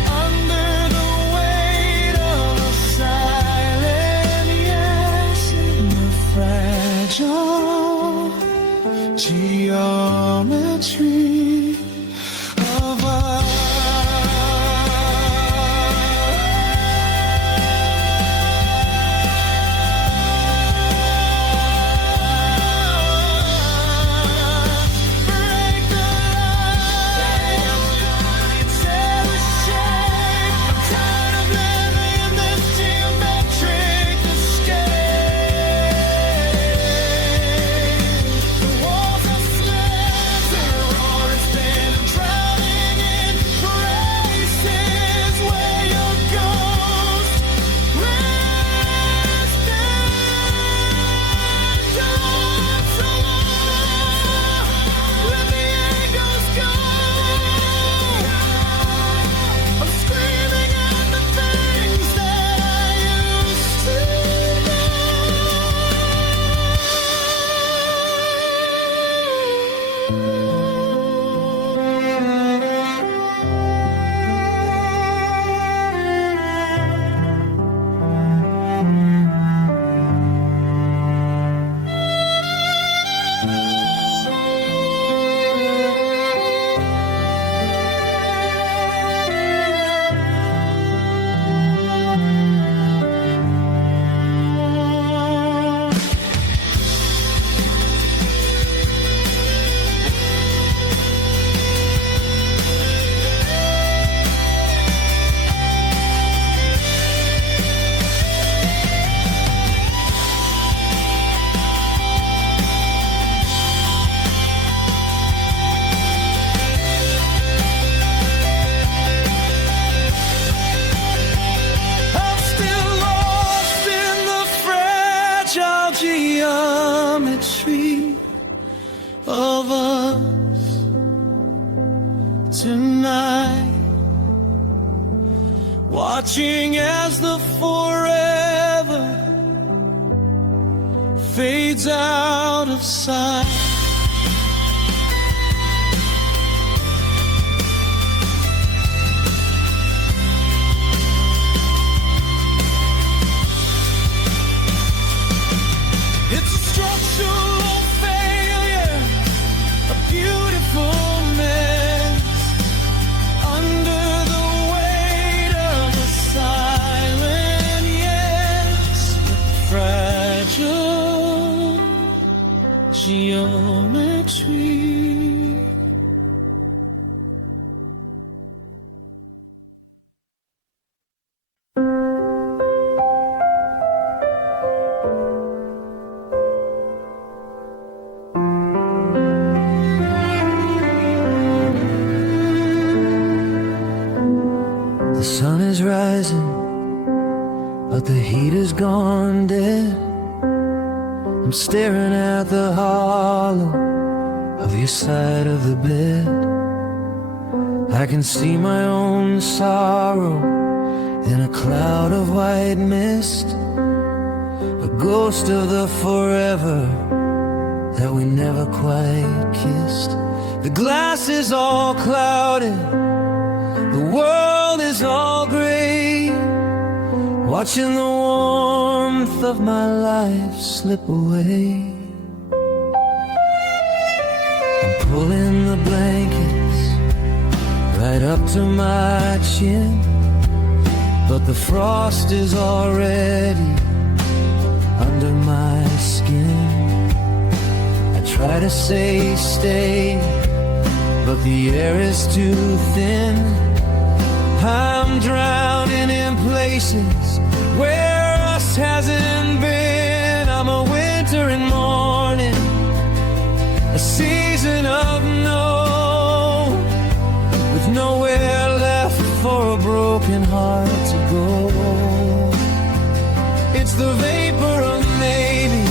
under the weight of a silent yes, in the fragile geometry of us. Break the lines, set a shape. I'm tired of living in this geometric escape. The walls are slabs, they're roaring, spinning, drowning in places where your ghost rests let the angels go. I'm screaming at the things that I used to I'm still lost in the fragile geometry of us tonight, watching as the forever fades out of sight. It's a structural failure, a beautiful mess, under the weight of a silent yes, fragile geometry. The sun is rising, but the heat is gone dead. I'm staring at the hollow of your side of the bed. I can see my own sorrow in a cloud of white mist, a ghost of the forever that we never quite kissed. The glass is all clouded, the world is all gray, watching the warmth of my life slip away. I'm pulling the blankets right up to my chin, but the frost is already under my skin. I try to say stay, but the air is too thin. I'm drowning in places where us hasn't been. I'm a winter in morning, a season of no, with nowhere left for a broken heart to go. It's the vapor of maybe,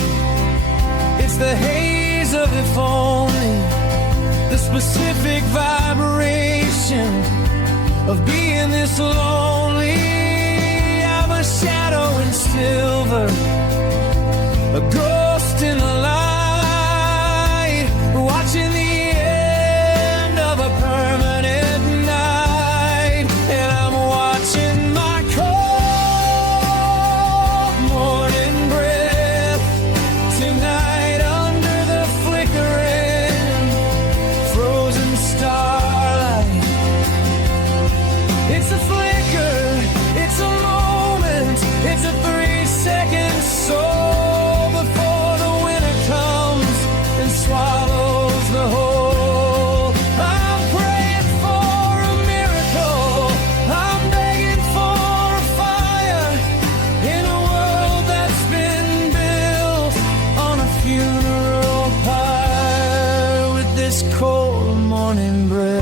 it's the haze of if only, the specific vibration of being this lonely. I'm a shadow in silver, a ghost in the light, watching the end of a permanent night. And I'm watching my cold morning breath tonight under the flickering frozen starlight. It's a flicker, it's a moment, it's a 3-second soul before the winter comes and swallows the whole. I'm praying for a miracle, I'm begging for a fire in a world that's been built on a funeral pyre with this cold morning breath.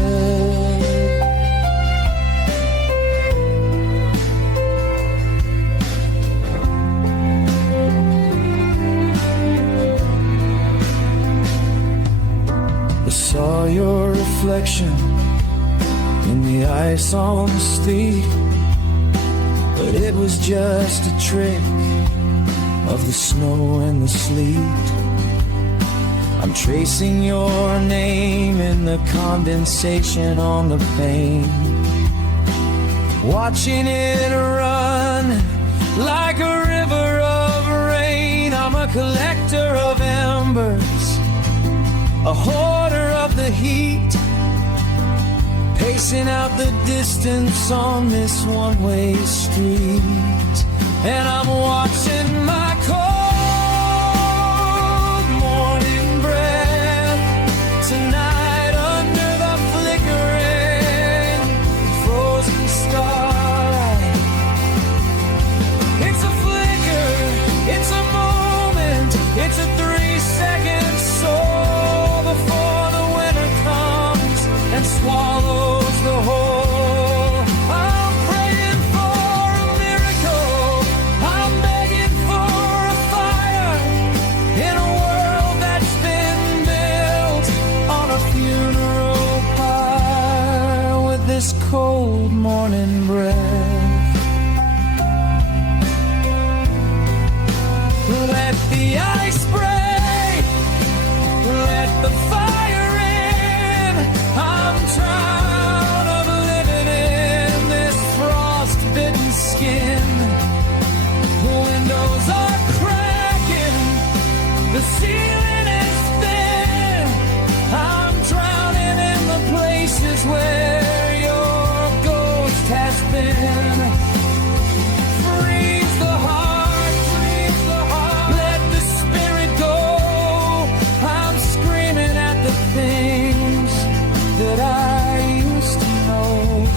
I saw your reflection in the ice on the street, but it was just a trick of the snow and the sleet. I'm tracing your name in the condensation on the pane, watching it run like a river of rain. I'm a collector of embers, a hoarder of the heat, pacing out the distance on this one-way street. And I'm watching my cold morning breath tonight under the flickering frozen starlight. It's a flicker, it's a moment, it's a 3-second soul before the winter comes and swallows the whole. I'm praying for a miracle, I'm begging for a fire in a world that's been built on a funeral pyre with this cold morning breath. Let the ice break, let the fire in. I'm tired of living in this frost-bitten skin. The windows are cracking, the ceiling is thin. I'm drowning in the places where your ghost has been. Freeze the heart, let the spirit go. I'm screaming at the things that I used to know.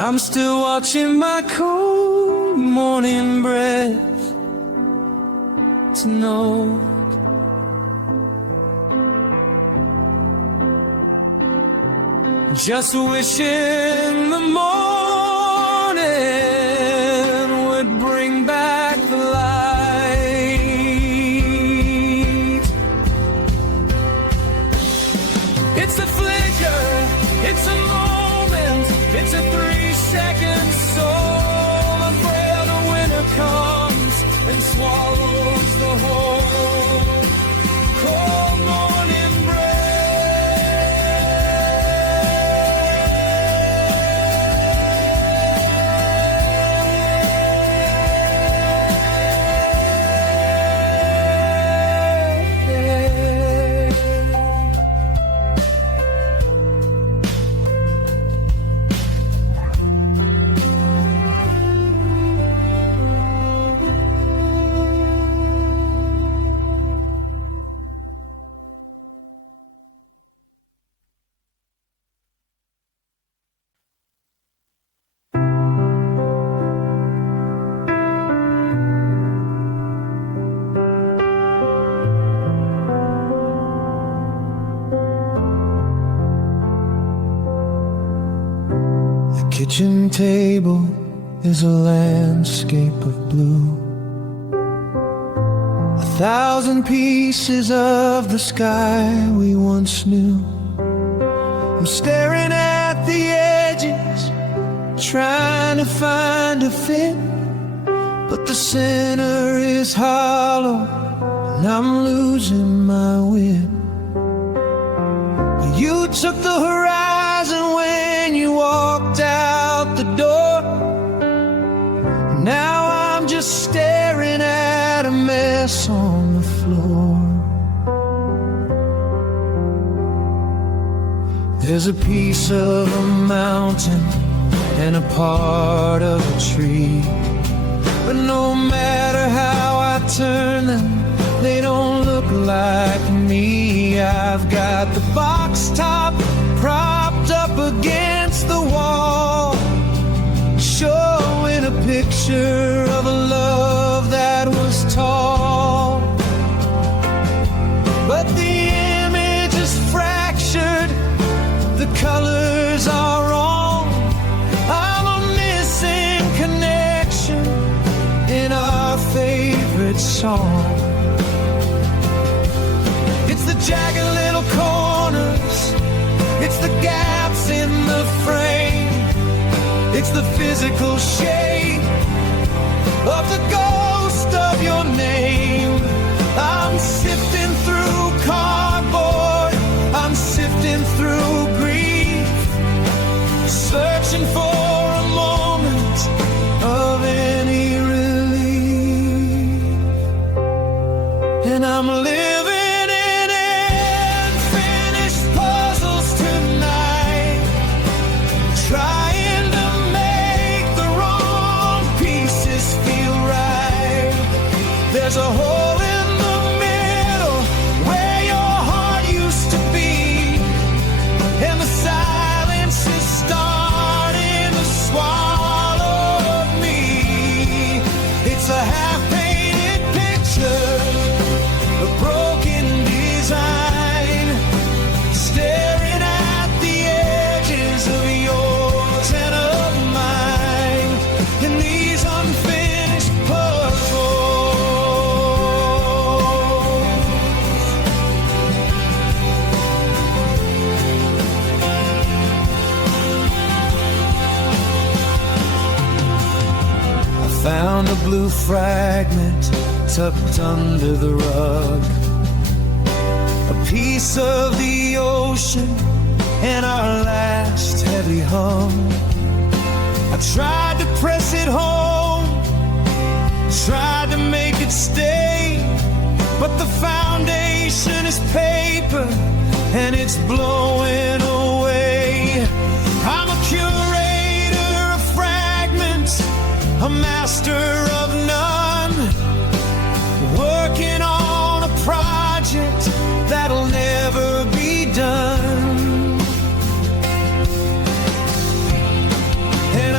I'm still watching my cold morning breath to know just wishing the morning would bring back the light. It's a flicker, it's a moment, it's a 3-second soul. I'm afraid the winter comes and swallows the whole cold morning kitchen table is a landscape of blue. 1,000 pieces of the sky we once knew. I'm staring at the edges, trying to find a fit, but the center is hollow and I'm losing my wit. You took the horizon when you walked out the door. Now I'm just staring at a mess on the floor. There's a piece of a mountain and a part of a tree, but no matter how I turn them, they don't look like me. I've got the box top propped up against the wall, showing a picture of a love that was tall. But the image is fractured, the colors are wrong. I'm a missing connection in our favorite song. It's the jagged little corners, it's the gaps in the frame, it's the physical shape of the ghost of your name. I'm sifting through cardboard, I'm sifting through grief, searching for a moment of any relief. And I'm living trying to make the wrong pieces feel right. There's a hole in the middle where your heart used to be, and the silence is starting to swallow me. It's a half-painted picture, a broken design, staring at the edges of yours and of mine, in these unfinished puzzles. I found a blue fragment tucked under the rug, a piece of the ocean and our last heavy hum. I tried to press it home, tried to make it stay, but the foundation is paper and it's blowing away. I'm a curator of fragments, a master of none, working on a project that'll never be done. And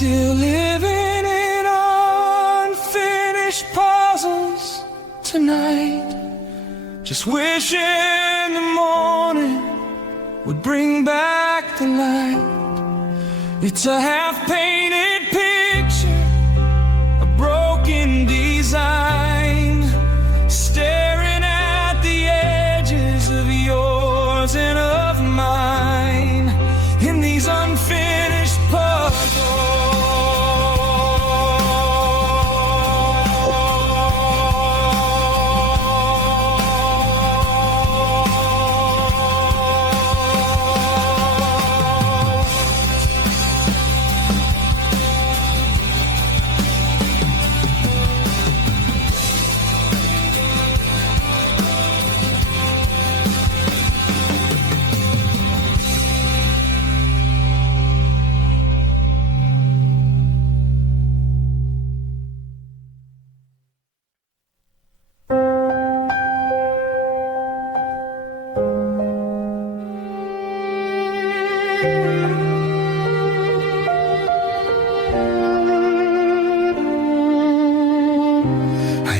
Still living in unfinished puzzles tonight. Just wishing the morning would bring back the light. It's a half-painted picture, a broken design, staring at the edges of yours and of mine in these unfinished puzzles.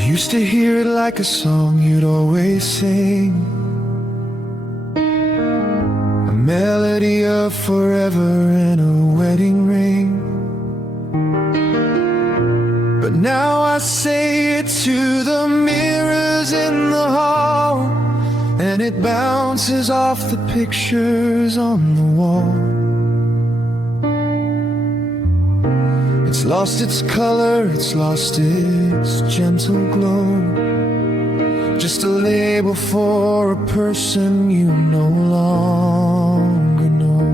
Used to hear it like a song you'd always sing, a melody of forever and a wedding ring. But now I say it to the mirrors in the hall, and it bounces off the pictures on the wall. It's lost its color, it's lost its gentle glow, just a label for a person you no longer know.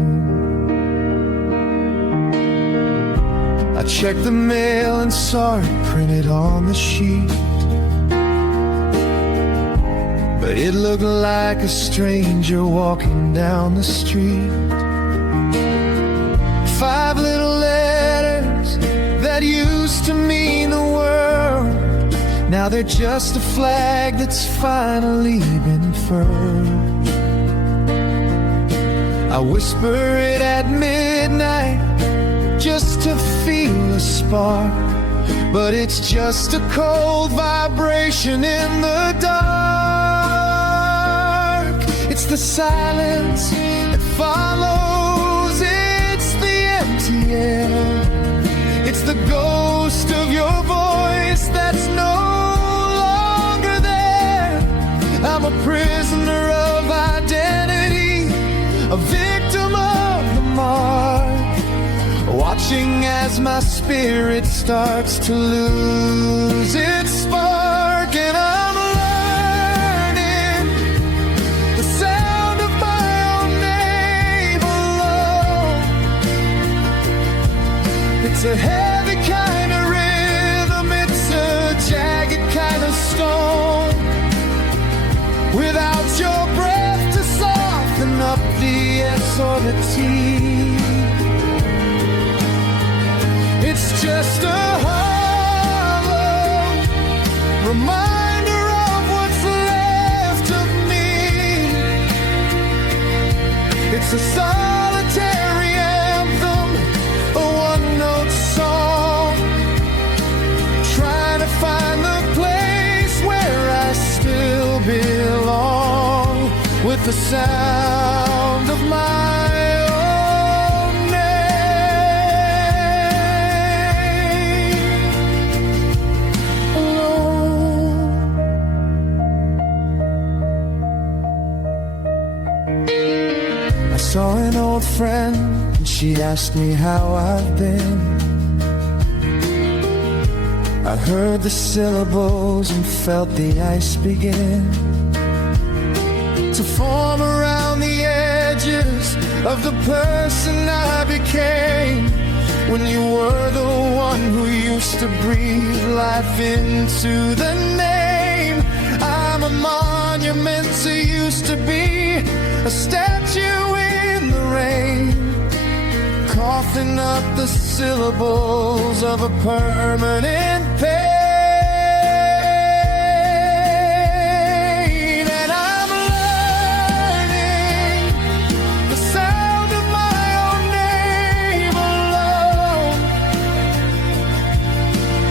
I checked the mail and saw it printed on the sheet, but it looked like a stranger walking down the street. 5 little letters that used to mean the world, now they're just a flag that's finally been furled. I whisper it at midnight just to feel a spark, but it's just a cold vibration in the dark. It's the silence that follows, it's the empty air, it's the ghost of your voice that's no longer there. I'm a prisoner of identity, a victim of the mark, watching as my spirit starts to lose its spark. And I'm learning the sound of my own name alone. It's a heavy kind of rhythm, it's a jagged kind of stone, without your breath to soften up the S or the T. It's just a hollow reminder of what's left of me. It's a solitary anthem, a one-note song, trying to find the place where I still belong, with the sound of my own name alone. I saw an old friend and she asked me how I've been. I heard the syllables and felt the ice begin to form around the edges of the person I became, when you were the one who used to breathe life into the name. I'm a monument to used to be, a statue in the rain, coughing up the syllables of a permanent pain. And I'm learning the sound of my own name alone.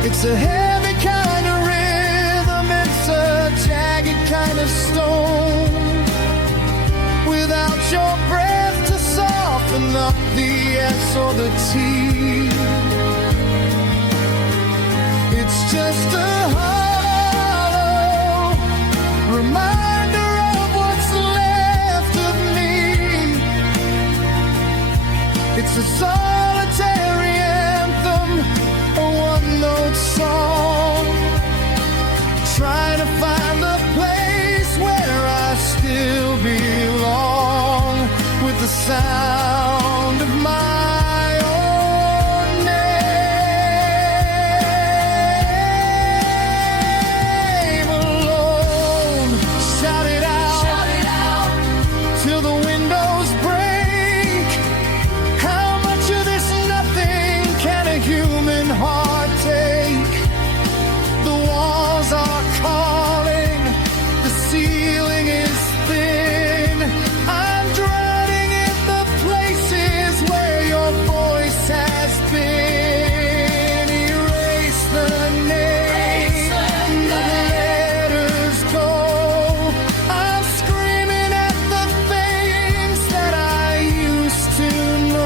It's a heavy kind of rhythm, it's a jagged kind of stone. Without your breath to soften up the S or the T, it's just a hollow reminder of what's left of me. It's a solitary anthem, a one-note song, trying to find the place where I still belong, with the sound of my own name alone. Shout it out, till the windows break. How much of this nothing can a human heart take? The walls are calling, the ceiling is thin. I'm drowning in the places where your voice has been. Erase the name, the letters go. I'm screaming at the things that I used to know.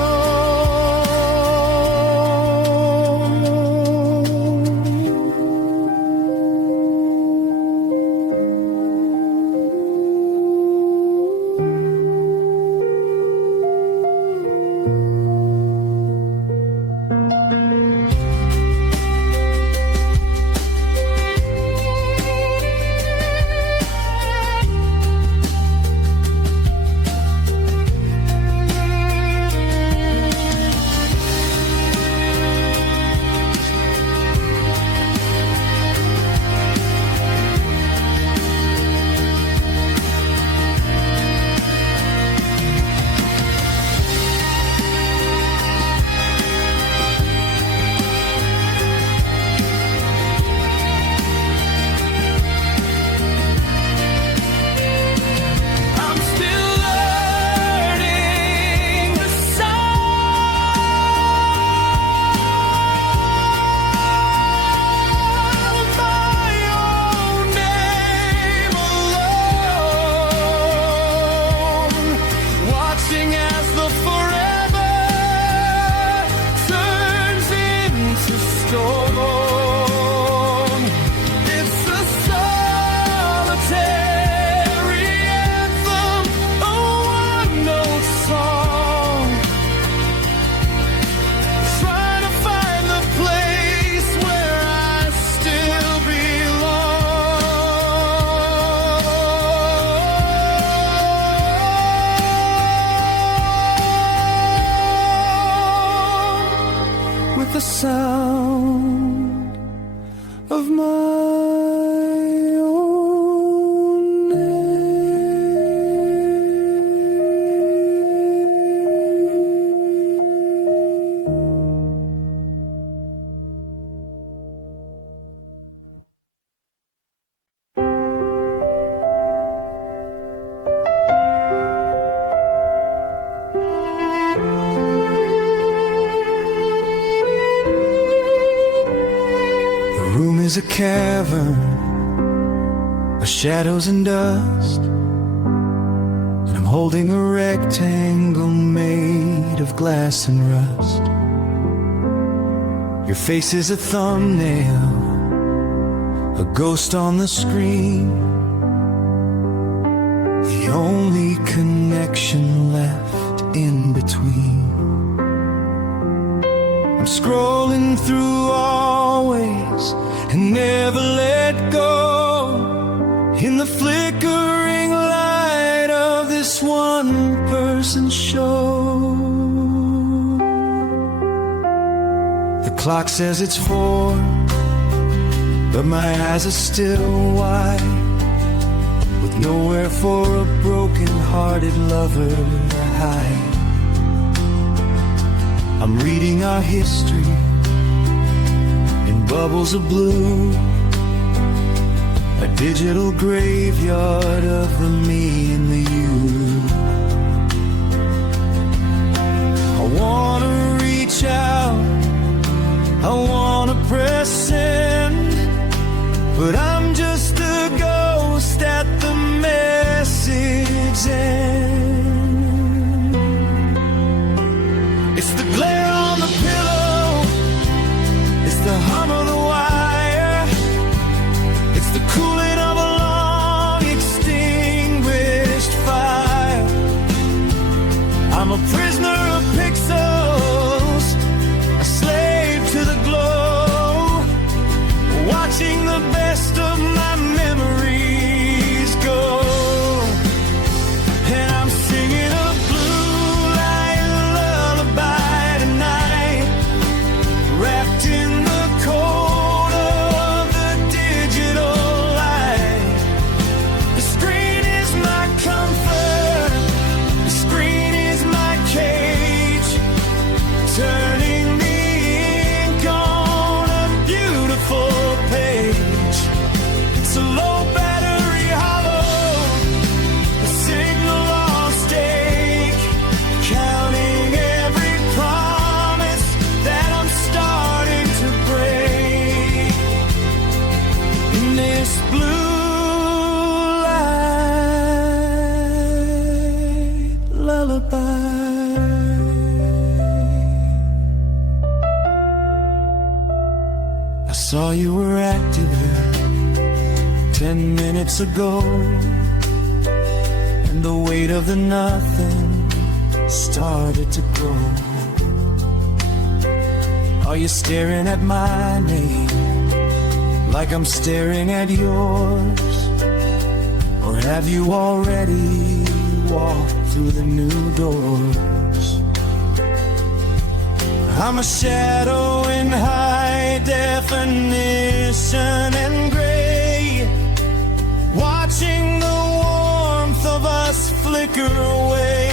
I'm still learning the sound of my own name alone, watching as the forever turns into stone. It's a solitary anthem, a one-note song, trying to find the place where I still belong, with the sound of my own The room is a cavern of shadows and dust, and I'm holding a rectangle made of glass and rust. Your face is a thumbnail, a ghost on the screen, the only connection left in between. I'm scrolling through always and never let go, in the flickering light of this one-person show. The clock says it's 4, but my eyes are still wide, with nowhere for a broken-hearted lover to hide. I'm reading our history in bubbles of blue, a digital graveyard of the me and the you. I wanna reach out, I wanna press in, but I'm just a ghost at the message end. It's the glare on the pillow, it's the hum of the wire, it's the cooling of a long extinguished fire. I'm a prisoner of pixels, a slave to the glow, watching the best of my memories go. And I'm singing a blue light lullaby tonight, wrapped in the cold of the digital light. The screen is my comfort, the screen is my cage, turning the ink on a beautiful page. It's a low battery hollow, a signal on stake, counting every promise that I'm starting to break. In this blue light lullaby. I saw you were active 10 minutes ago, and the weight of the nothing started to grow. Are you staring at my name like I'm staring at yours? Or have you already walked through the new doors? I'm a shadow in high definition and gray, watching the warmth of us flicker away.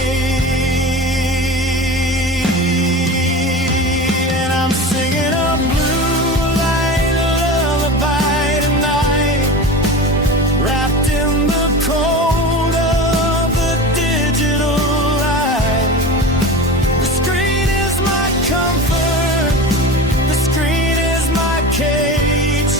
And I'm singing a blue light lullaby tonight, wrapped in the cold of the digital light. The screen is my comfort, the screen is my cage,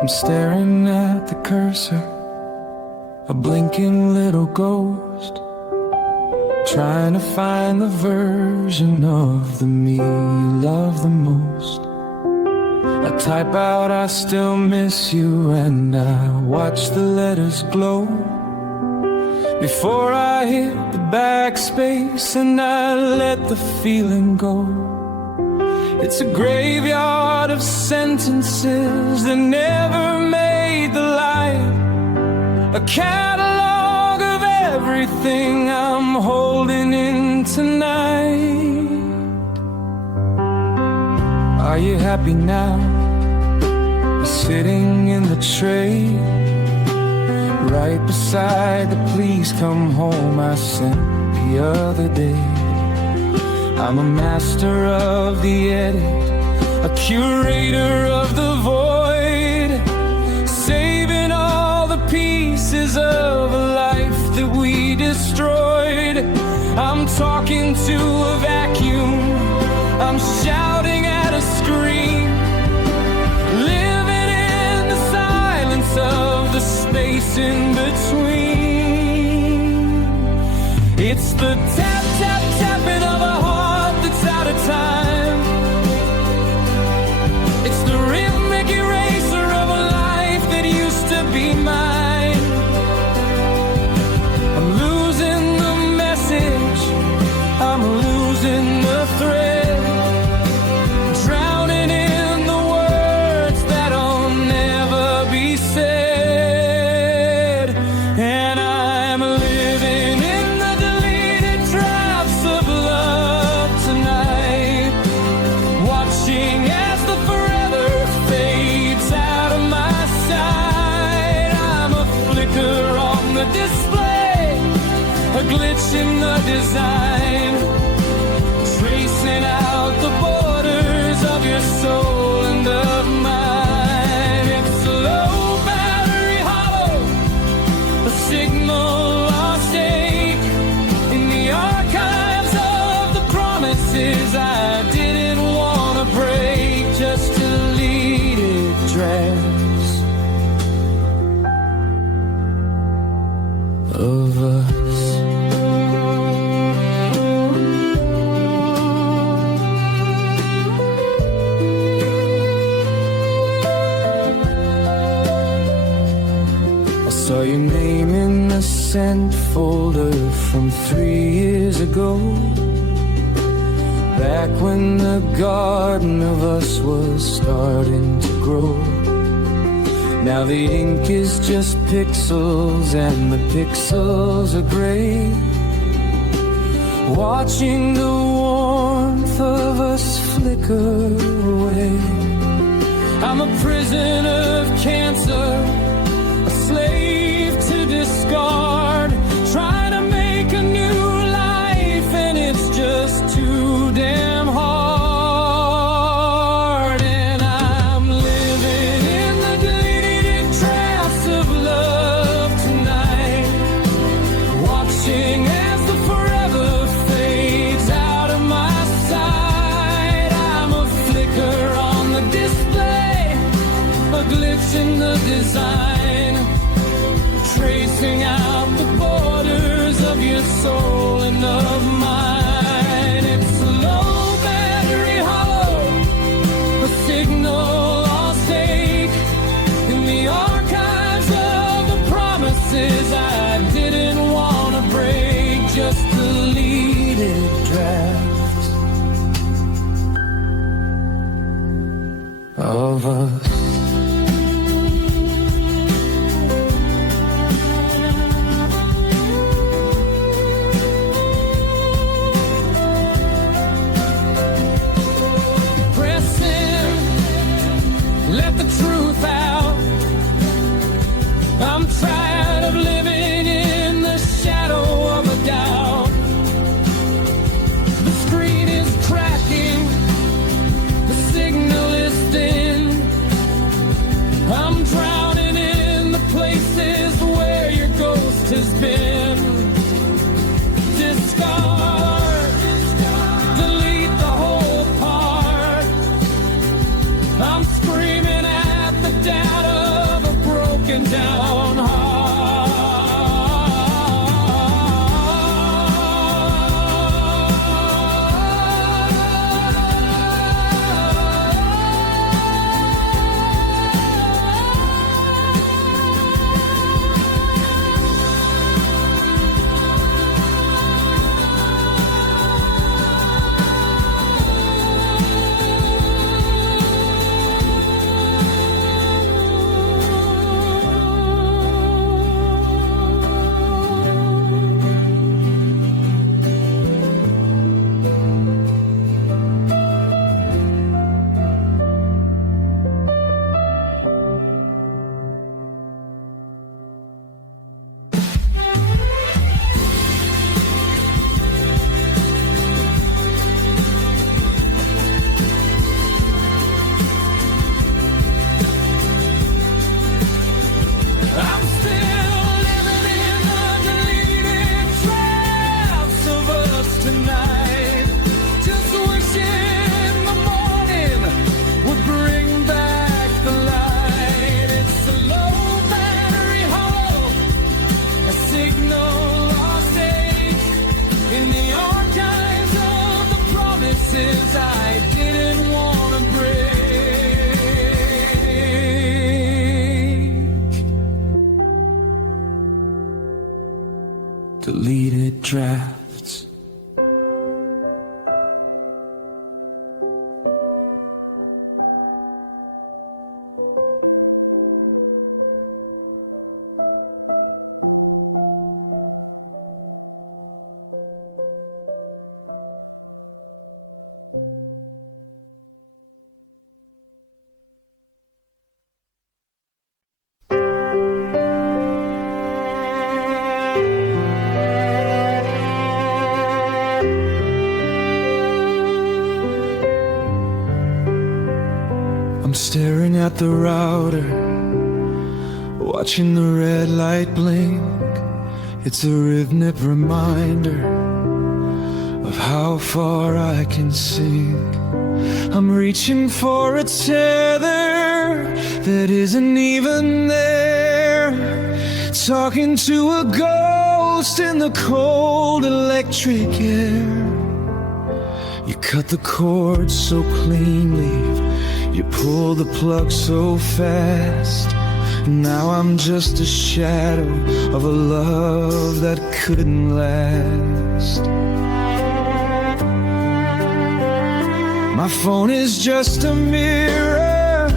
I'm staring at the cursor, a blinking little ghost, trying to find the version of the me you love the most. I type out I still miss you and I watch the letters glow before I hit the backspace and I let the feeling go. It's a graveyard of sentences that never made the light, a catalog of everything I'm holding in tonight. Are you happy now? You're sitting in the tray, right beside the please come home I sent the other day. I'm a master of the edit, a curator of the void, saving all the pieces of a life that we destroyed. I'm talking to a vacuum, I'm shouting at a screen, living in the silence of the space in between. It's the tap, tap, tapping of a heart that's out of time. It's the rhythmic eraser of a life that used to be mine. I'm losing the message, I'm losing the thread, drowning in the words that'll never be said. And I'm living in the deleted drafts of love tonight, watching as the forever fades out of my sight. I'm a flicker on the display, a glitch in the design, tracing out the borders of your soul and of mine. It's a low battery hollow, a signal lost ache in the archives of the promises I didn't want to break, just deleted drafts of us. Saw your name in the sent folder from 3 years ago, back when the garden of us was starting to grow. Now the ink is just pixels and the pixels are gray, watching the warmth of us flicker away. I'm a prison of cancer, a slave to discard, trying to make a new life and it's just too damn hard. And I'm living in the deleted drafts of love tonight, watching as the forever fades out of my sight. I'm a flicker on the display, a glitch in the design, tracing out the borders of your soul and of mine. It's a low battery hollow, a signal lost ache in the archives of the promises I didn't want to break, just deleted drafts of us. Let the truth out. I'm tired of living in the shadow of a doubt. The screen is cracking, the signal is thin, drafts. I'm staring at the router, watching the red light blink. It's a rhythmic reminder of how far I can sink. I'm reaching for a tether that isn't even there, talking to a ghost in the cold electric air. You cut the cord so cleanly, you pull the plug so fast. Now I'm just a shadow of a love that couldn't last. My phone is just a mirror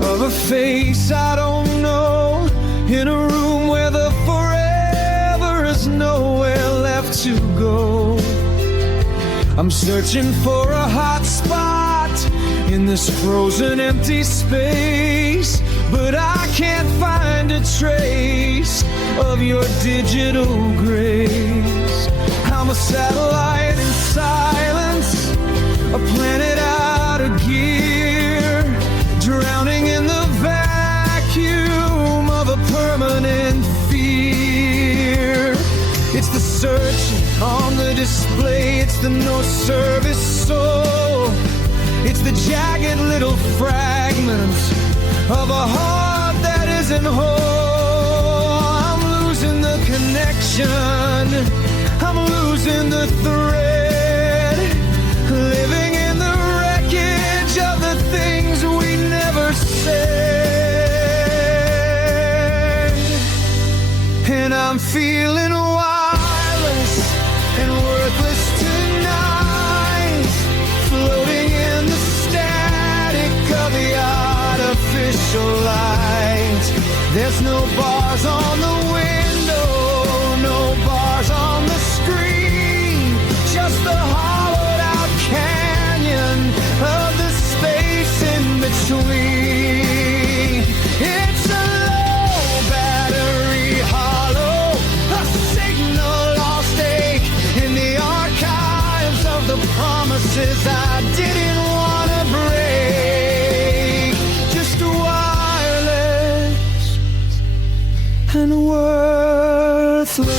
of a face I don't know, in a room where the forever is nowhere left to go. I'm searching for a hot spot in this frozen empty space, but I can't find a trace of your digital grace. I'm a satellite in silence, a planet out of gear, drowning in the vacuum of a permanent fear. It's the search on the display, it's the no service soul, it's the jagged little fragments of a heart that isn't whole. I'm losing the connection, I'm losing the thread, living in the wreckage of the things we never said. And I'm feeling wireless and worthless tonight, floating in the static of the artificial light. There's no bars on the window, no bars on the screen, just the hollowed out canyon of the space in between. It's a low battery hollow, a signal lost ache in the archives of the promises I didn't want to break. Just wireless and worthless.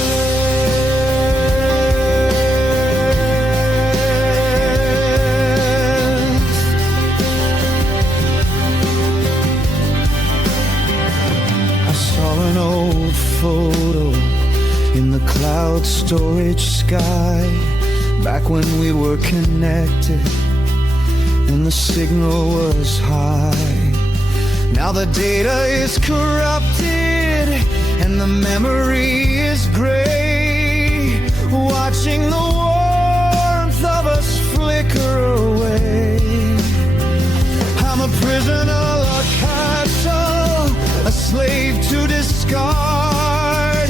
I saw an old photo in the cloud storage sky, back when we were connected and the signal was high. Now the data is corrupted and the memory is gray, watching the warmth of us flicker away. I'm a prisoner, a capsule, a slave to discard,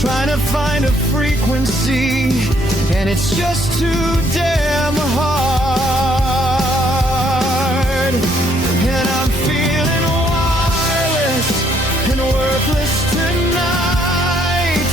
trying to find a frequency, and it's just too damn hard. And I'm feeling wireless and worthless tonight,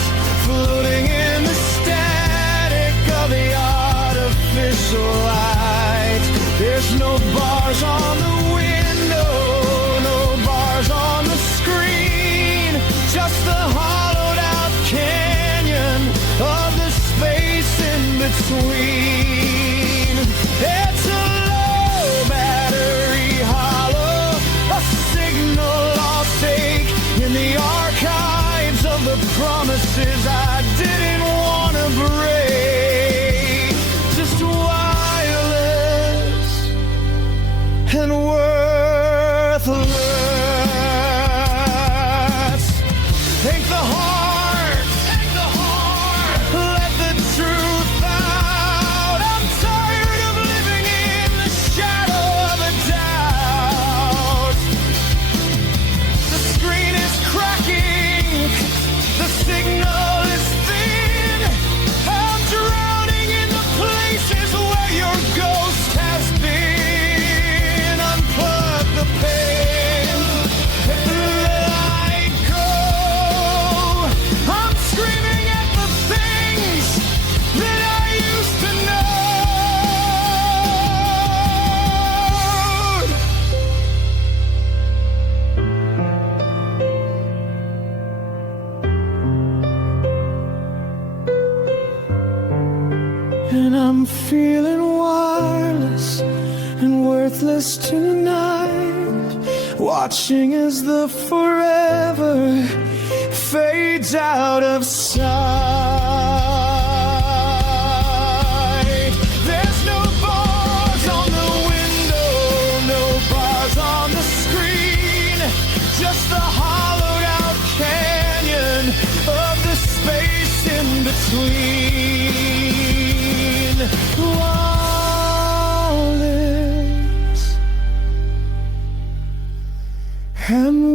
floating in the static of the artificial light. There's no bars on the window, no bars on the screen, just the hollowed out canyon of the space in between. It's a low battery hollow, a signal lost ache in the archives of the promises I didn't want to break. Just wireless and worthless. Take the heart, let us tonight, watching as the forever fades out of sight. There's no bars on the window, no bars on the screen, just the hollowed out canyon of the space in between. Wallets and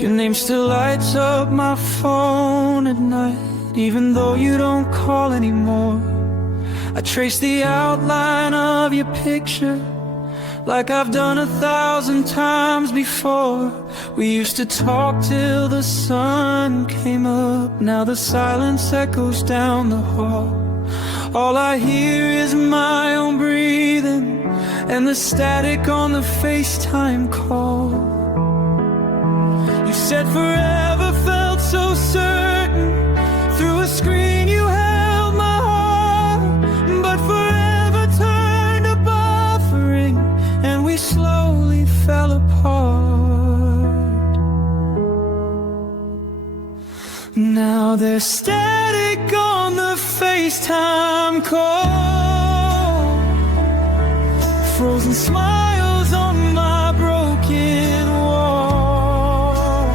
your name still lights up my phone at night, even though you don't call anymore. I trace the outline of your picture like I've done 1,000 times before. We used to talk till the sun came up, now the silence echoes down the hall. All I hear is my own breathing and the static on the FaceTime call. You said forever felt so certain, through a screen you held my heart, but forever turned to buffering and we slowly fell apart. Now there's static on the FaceTime call, frozen smiles on my broken wall.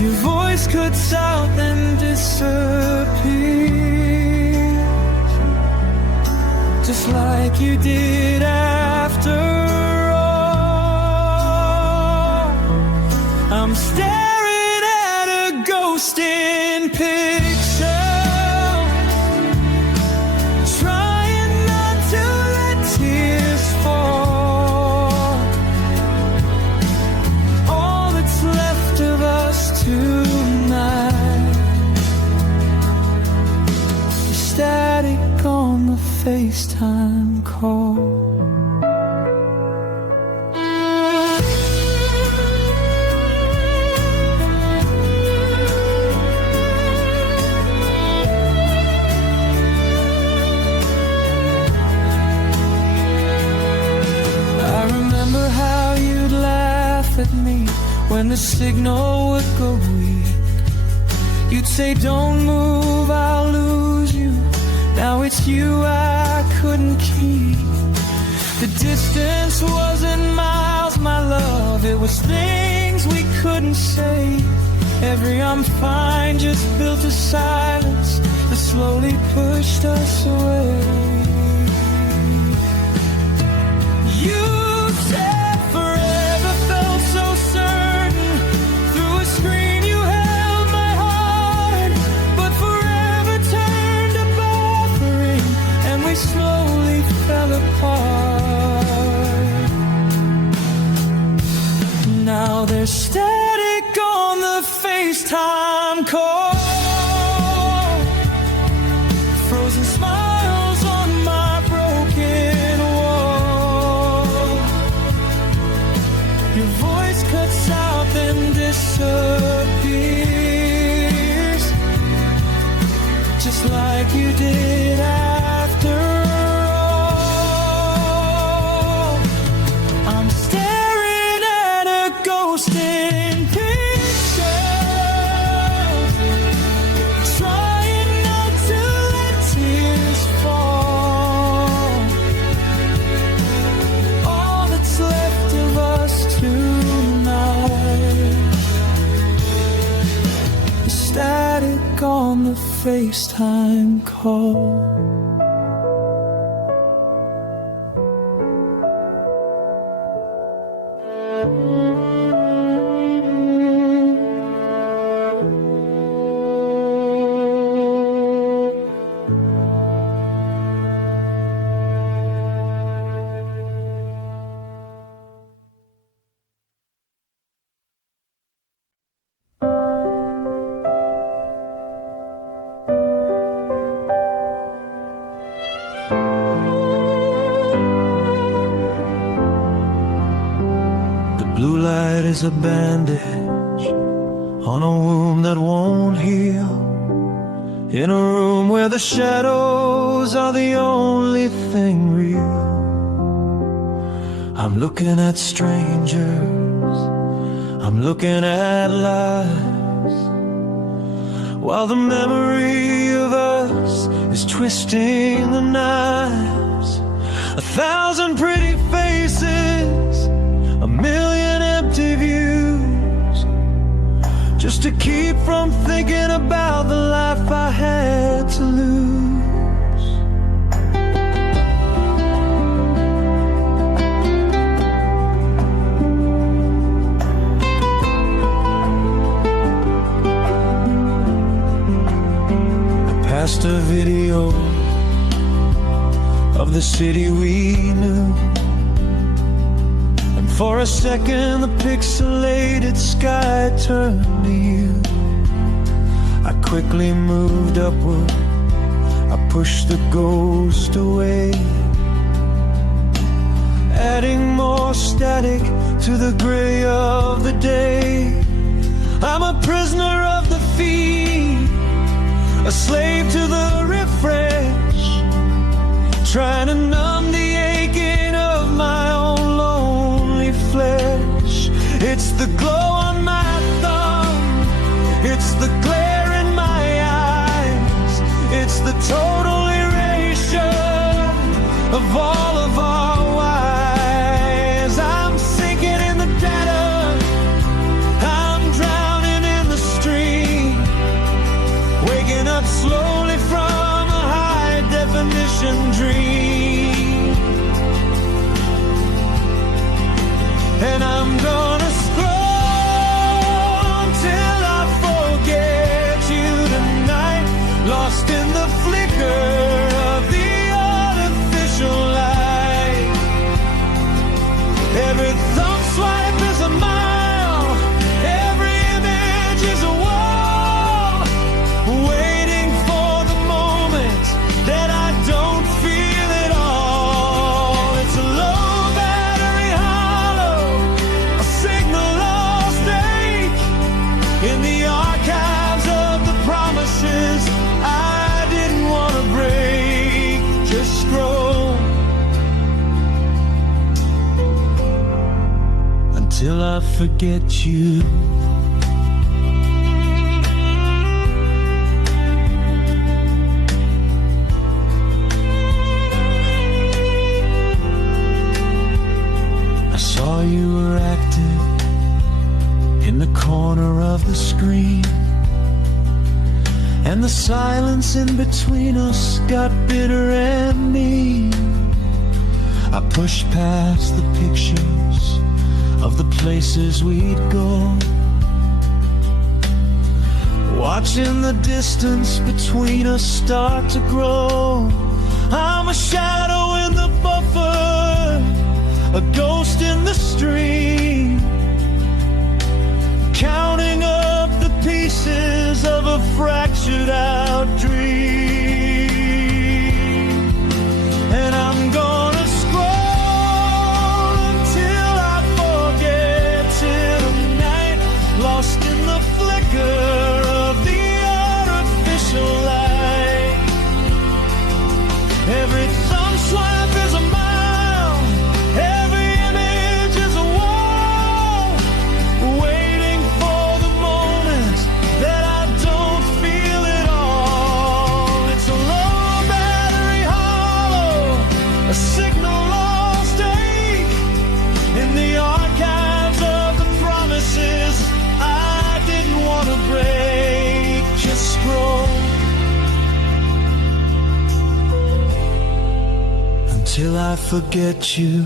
Your voice cuts out and disappears, just like you did after all. I'm staring at a ghost in picture, trying not to let tears fall. All that's left of us tonight is static on the FaceTime call. At me when the signal would go weak, you'd say don't move, I'll lose you. Now it's you I couldn't keep. The distance wasn't miles, my love, it was things we couldn't say. Every I'm fine just built a silence that slowly pushed us away. You said slowly fell apart. Now there's static on the FaceTime call, frozen smiles on my broken wall. Your voice cuts out and disappears, just like you did after all. I'm staring at a ghost in pictures, trying not to let tears fall. All that's left of us tonight is static on the FaceTime call. is a bandage on a wound that won't heal, in a room where the shadows are the only thing real. I'm looking at strangers, I'm looking at lies, while the memory of us is twisting the knives. 1,000 pretty faces, a million empty views, just to keep from thinking about the life I had to lose. I passed a video of the city we knew, and for a second the pixelated sky turned to you. I quickly moved upward, I pushed the ghost away, adding more static to the gray of the day. I'm a prisoner of the feed, a slave to the refresh, trying to numb the aching of my own lonely flesh. It's the glow on my thumb, it's the glare in my eyes, it's the total erasure of all of our lives. I'm sinking in the data, I'm drowning in the stream, waking up slowly from a high-definition dream. And I'm gonna scroll until I forget you tonight, lost in the flicker of the artificial light. Every thumb swipe is a mile, every image is a wall, waiting for the moment that I don't feel it all. It's a low battery hollow, a signal lost ache, in the archives of the promises I didn't want to break. Just scroll until I forget you. I saw you were active in the corner of the screen, and the silence in between us got bitter and mean. I pushed past the pictures of the places we'd go, watching the distance between us start to grow. I'm a shadow in the buffer, a ghost in the stream, counting up the pieces of a fractured out dream. And I'm gonna scroll until I forget tonight, lost in the flicker of the artificial light. Every thumb swipe is a mile, every image is a wall, waiting for the moment that I don't feel it all. It's a low battery hollow, a signal lost ache, in the archives of the promises I didn't want to break. Just scroll until I forget you.